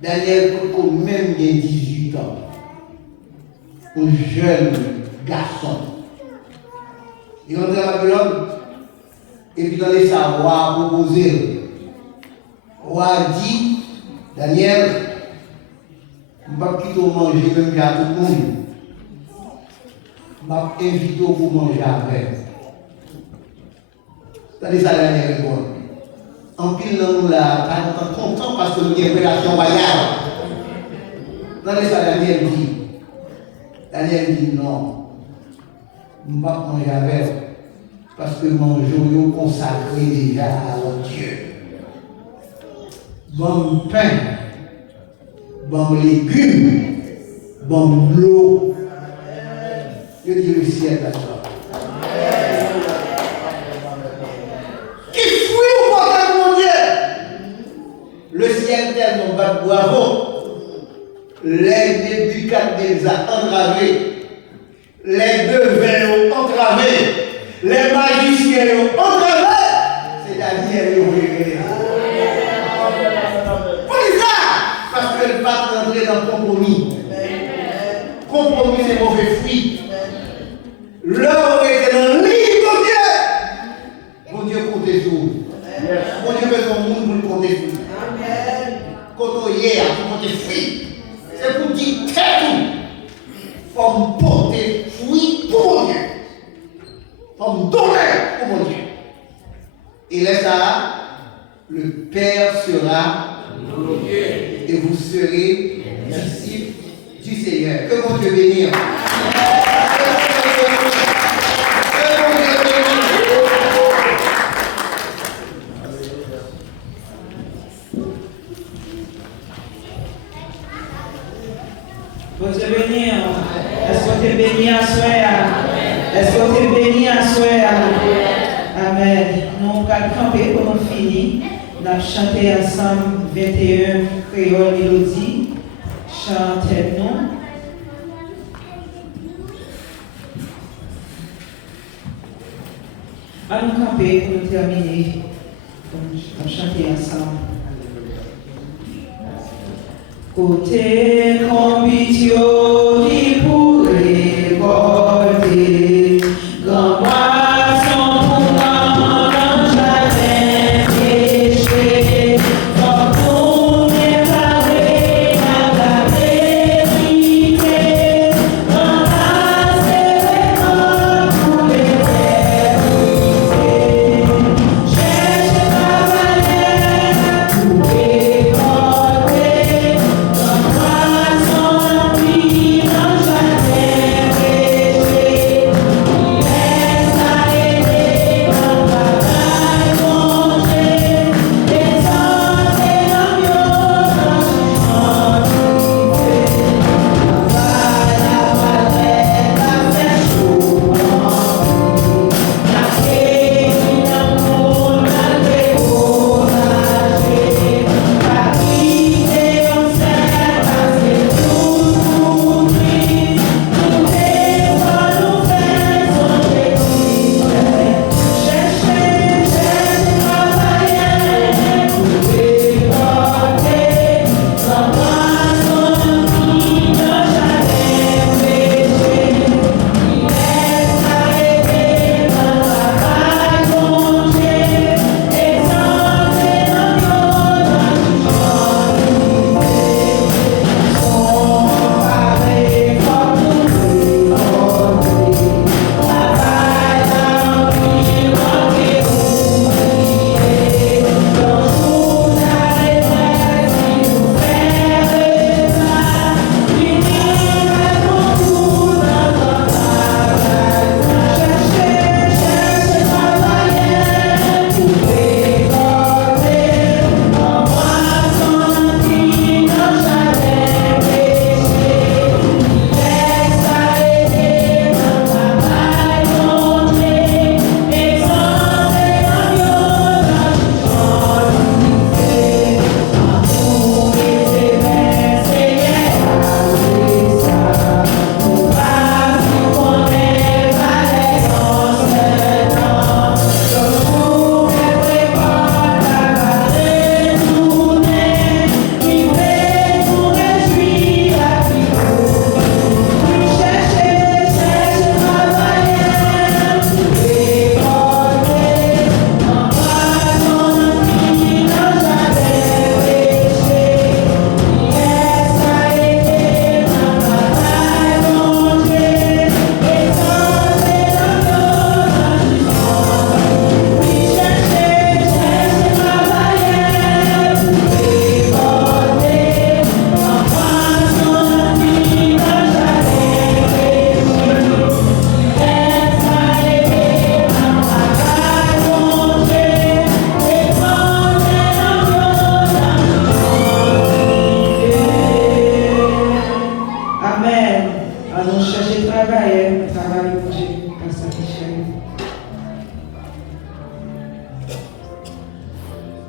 Daniel quand même 18 ans. Un jeune garçon. Il rentre à Babylone et puis dans les savoirs proposés. Roi dit Daniel, je ne vais pas quitter manger même à tout le monde. Je vais inviter pour manger avec. C'est ça Daniel répond. En pile nous là, pas content parce que nous avons une relation royale. C'est ça Daniel dit. Daniel dit non. Je ne vais pas manger avec parce que mon jour est consacré déjà à notre Dieu. Bon pain, bon légumes, bon l'eau. Je dis le ciel à toi. Qui fruit au portail de mon Dieu? Le ciel tellement bat bravo. Les Nebuchadnezzar entravés, les devins ont entravé, les magiciens ont entravé. C'est-à-dire, ils ont réglé. Parce qu'elle va rentrer dans le compromis. Compromis, c'est mauvais fruit. Là où était dans le lit de Dieu, mon Dieu compte sur vous. Mon Dieu veut son monde pour le compter sur vous. Quand on y est, pour compter fruit, c'est pour dire tout. Il faut porter fruit pour Dieu. mystère sera et vous serez disciples du Seigneur. Que mon Dieu bénisse. Vous êtes béni. Est-ce que tu es béni à soi? Est-ce que tu es béni à soi? Amen. Nous allons camper pour nous finir. Nous allons chanter ensemble 21 créoles mélodies. Chantez-nous. Allons camper pour nous terminer. Nous allons chanter ensemble. Côté combitio qui pourrait porter, grand poisson pour dans jardin péché, pour nous préparer à la vérité, ramasser les corps pour les vérités, chercher travailler pour récolter.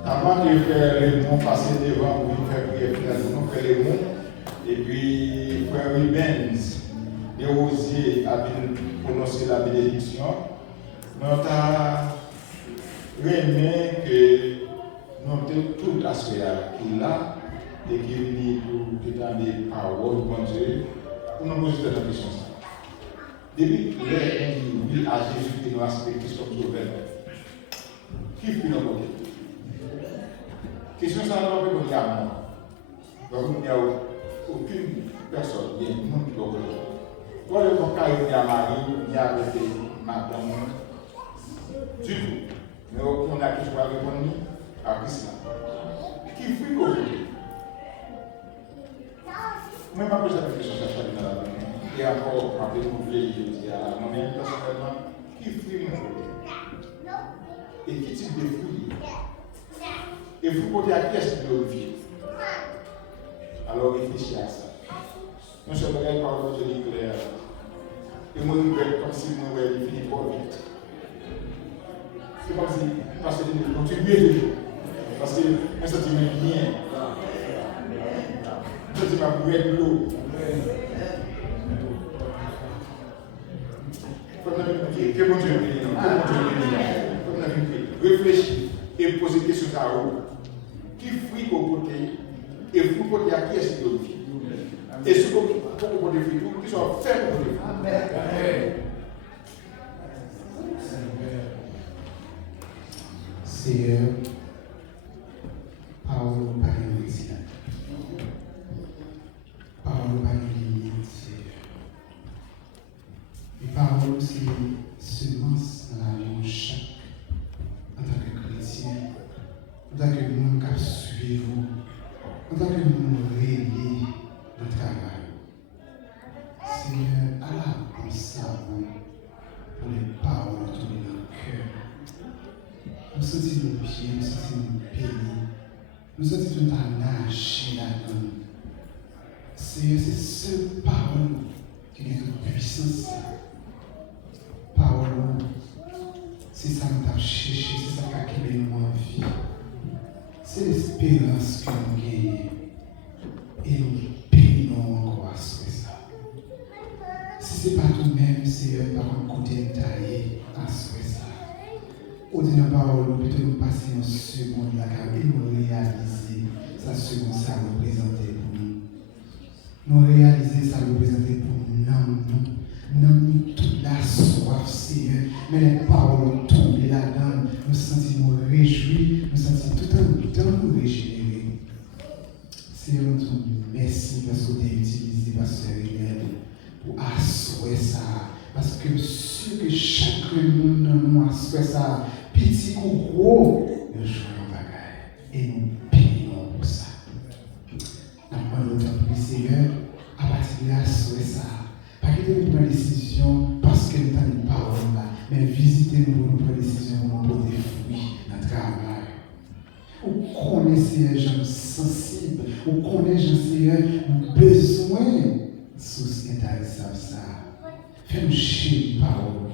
Avant de faire les mots, passer devant pour faire prière finale, nous faire les mots. Et puis, frère Rubens, de Rosier a prononcé la bénédiction. Nous avons aimé que nous avons tout aspect qui est là et qui est venu pour détendre les paroles de Dieu pour nous poser cette question. Depuis que les dit oui à Jésus qui nous respecte, qui sont sauvés, qui peut nous porter? Question ça n'a pas besoin de moi. Il n'y a aucune personne, il y a un monde qui doit le pour le cas, il y a Marie, il y a madame, du tout. Mais on a qui soit répondre à Christ. moi j'avais fait ça dans la vie. Et encore, après, vous voulez dire à moi-même personnellement, qui fruit mon et qui type de fruit. Et vous portez à qui est-ce que vous vivez. Alors réfléchissez à ça. Nous sommes là par le Dieu clair. Et moi, nous sommes comme si nous avions fini pour vite. C'est comme si, parce que nous contribuons toujours. Parce que un sentiment bien. Un sentiment pour être de l'eau. Que bon Dieu réfléchis et posez des questions à vous. Qui fruit au côté et vous côté à qui est-ce que vous vivez. Et ce que vous côté fruit, qui sont faits pour vous. Amen. Seigneur, parole par limite. Parole par limite, Seigneur. Et parole, c'est semence dans la vie de chaque, en tant que chrétien, en tant que monde qui suit vous, en tant que monde réélé dans le travail. Seigneur, à la pensée pour les paroles de ton cœur. Nous sentons nos pieds, nous sentons nos pays, nous sentons tout un âge là-dedans. Seigneur, c'est cette parole qui est de puissance. Parole, c'est ça que nous avons cherché, c'est ça qui a nous en vie. C'est l'espérance que nous gagnons. Et nous payons encore à ce ça. Si ce n'est pas tout-même, Seigneur, par un côté taillé à ce ça. Au dit la parole, nous plutôt nous passer en seconde là, car et nous réaliser sa seconde, ça représentait pour nous. Nous réaliser ça représentait pour nous. Nous toute la soif, Seigneur, mais les paroles tombent là-dedans, nous sentons nous réjouis, nous sentons tout un temps nous régénérer. Seigneur, nous disons merci parce que tu as utilisé Pasteur Réel pour assurer ça. Parce que sûr que chaque monde nous assure ça, petit ou gros, nous jouons en bagaille. Et nous payons pour ça. Nous prenons notre temps, Seigneur, à partir de là, assurer ça. Pas que nous prenions des décisions parce que nous avons une parole là, mais visitez-nous pour nous prendre des décisions pour nous porter fruits dans le travail. Ou connaissez les gens sensibles, ou connaissez les gens, nous besoin de sources intéressantes ça. Fais-nous chier parole.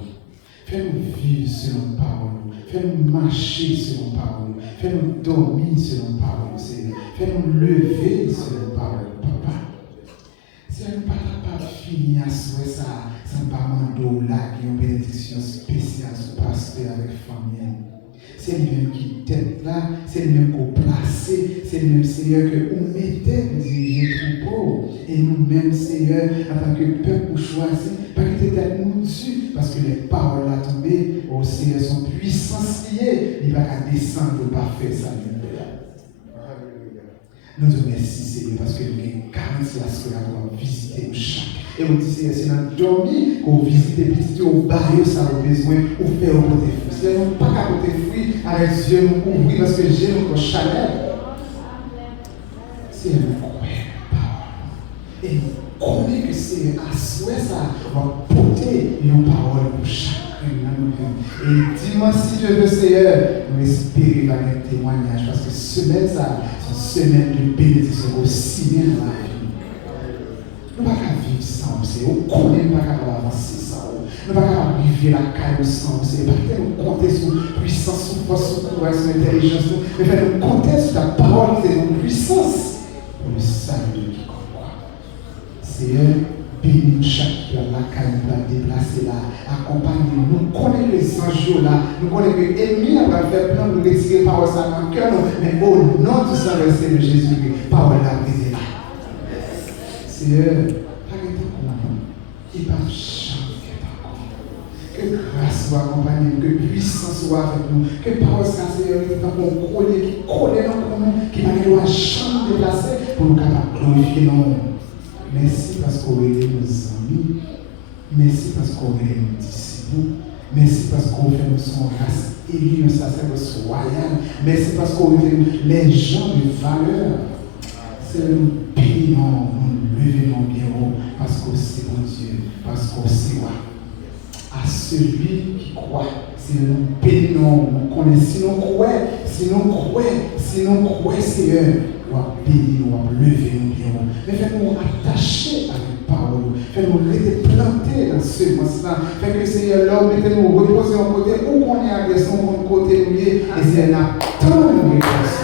Fais-nous vivre selon parole. Fais-nous marcher selon parole. Fais-nous dormir selon parole, Seigneur. Fais-nous lever selon parole, Papa. Si nous ne sommes pas finir à souhaiter ça, sans pas demander là qui ont une bénédiction spéciale sur le pasteur avec famille. C'est lui-même qui tête là, c'est lui-même qu'on place, c'est lui-même Seigneur que vous mettez pour diriger le troupeau. Et nous-mêmes, Seigneur, en tant que peuple, vous choisissez, pas que tête nous dessus, parce que les paroles là tombées, au Seigneur, sont puissantes liées, il ne va pas descendre pour pas faire ça. Nous te remercions, Seigneur, parce que nous avons garanti à ce que nous allons visiter chaque. Et on dit, Seigneur, c'est dans le dormi qu'on visite les petits, au barrio, ça a besoin, ou faire au côté fruit. Si nous pas qu'à côté fruit, avec Dieu nous ouvrir, parce que j'ai notre chaleur. Seigneur, nous croyons. Et nous connaissons que c'est à souhait ça, on va porter une parole pour chacun de nous. Et dis-moi si Dieu veut, Seigneur, nous espérons par un témoignage, parce que semaine ça, c'est une semaine de bénédiction aussi bien dans la vie. Nous ne pouvons pas vivre sans vous, on connaît pas capable avancer sans vous. Nous ne pouvons pas vivre la caille sans vous. C'est parce que nous compter sur puissance, sur force, sur courage, sur intelligence, mais nous compter sur ta parole, c'est une puissance pour le salut de quiconque croit. Seigneur, bénis chaque cœur, la caille pour la déplacer là, accompagne-nous. Nous connaissons les enjeux là, nous connaissons que l'ennemi va faire plein de retirer parole ça dans le cœur, mais au nom du Saint-Esprit de Jésus-Christ, parole là, brisée là. Seigneur, arrêtez pour nous, et pas changer encore. Que grâce soit accompagnée, que puissance soit avec nous, que parole soit Seigneur, qui colle dans nous, qui va nous jamais déplacer pour nous capables de glorifier nos noms. Merci parce qu'on est nos amis, merci parce qu'on est nos disciples, merci parce qu'on fait nous son race élue, un sacerdoce royal, merci parce qu'on est les gens de valeur. C'est nous payons, nous lever nos bien parce que c'est mon Dieu, parce que c'est moi. À celui qui croit, si nous bénissons, nous connaissons, si nous croyons, Seigneur, nous allons bénir, nous allons lever nos bien. Mais faites-nous attacher à la parole, faites-nous les planter dans ce sens-là. Faites que Seigneur, l'homme, mettez-nous reposer en côté, où qu'on est agressé, on côté nous et c'est un attendre de réponse.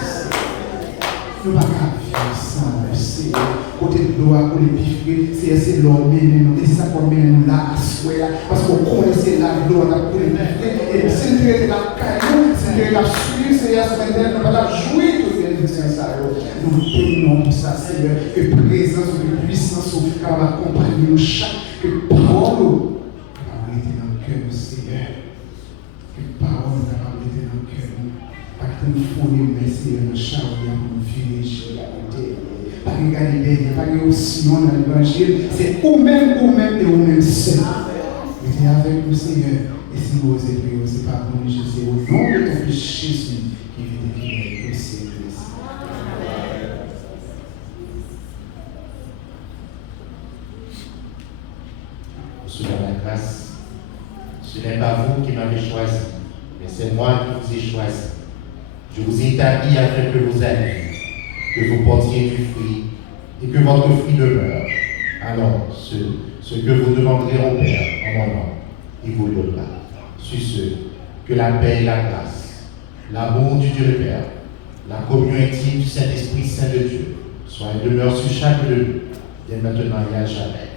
Nous ne pouvons pas vivre sans le Seigneur. Côté de l'eau, pour les bifrer, c'est l'homme, et c'est ça qu'on met nous là, à souhait, parce qu'on connaissait là, l'eau, on a pour les bifrer, et si nous sommes la caillou, si nous sommes suivre, Seigneur, sur Internet, nous ne pouvons pas jouer toutes les bénédictions. Nous bénissons pour ça, Seigneur, que présence, que puissance, que va accompagner nous chaque, que parole, va être dans le cœur du Seigneur, que parole va être dans le cœur, pas que nous fournions, mais Seigneur, nous chargeons pour nous virer chez la côté. Pas que Galilée, pas que Sion dans l'évangile, c'est vous-même et vous-même seul. Mettez avec nous, Seigneur, et si vous osez prier, c'est pas pour nous, Jésus, au nom de ton Fils Jésus, qui vit de vivre au siècle. Sous la grâce, ce n'est pas vous qui m'avez choisi, mais c'est moi qui vous ai choisi. Je vous ai établi afin que vous alliez, que vous portiez du fruit et que votre fruit demeure. Alors, ce que vous demanderez au Père en mon nom, il vous donnera. Sur ce, que la paix et la grâce, l'amour du Dieu le Père, la communion intime du Saint-Esprit Saint de Dieu, soient et demeurent sur chacun de nous, dès maintenant et à jamais.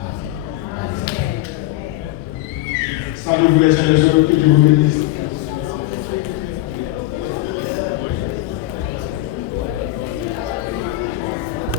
Amen. Salut vous les uns les autres, que Dieu vous bénisse.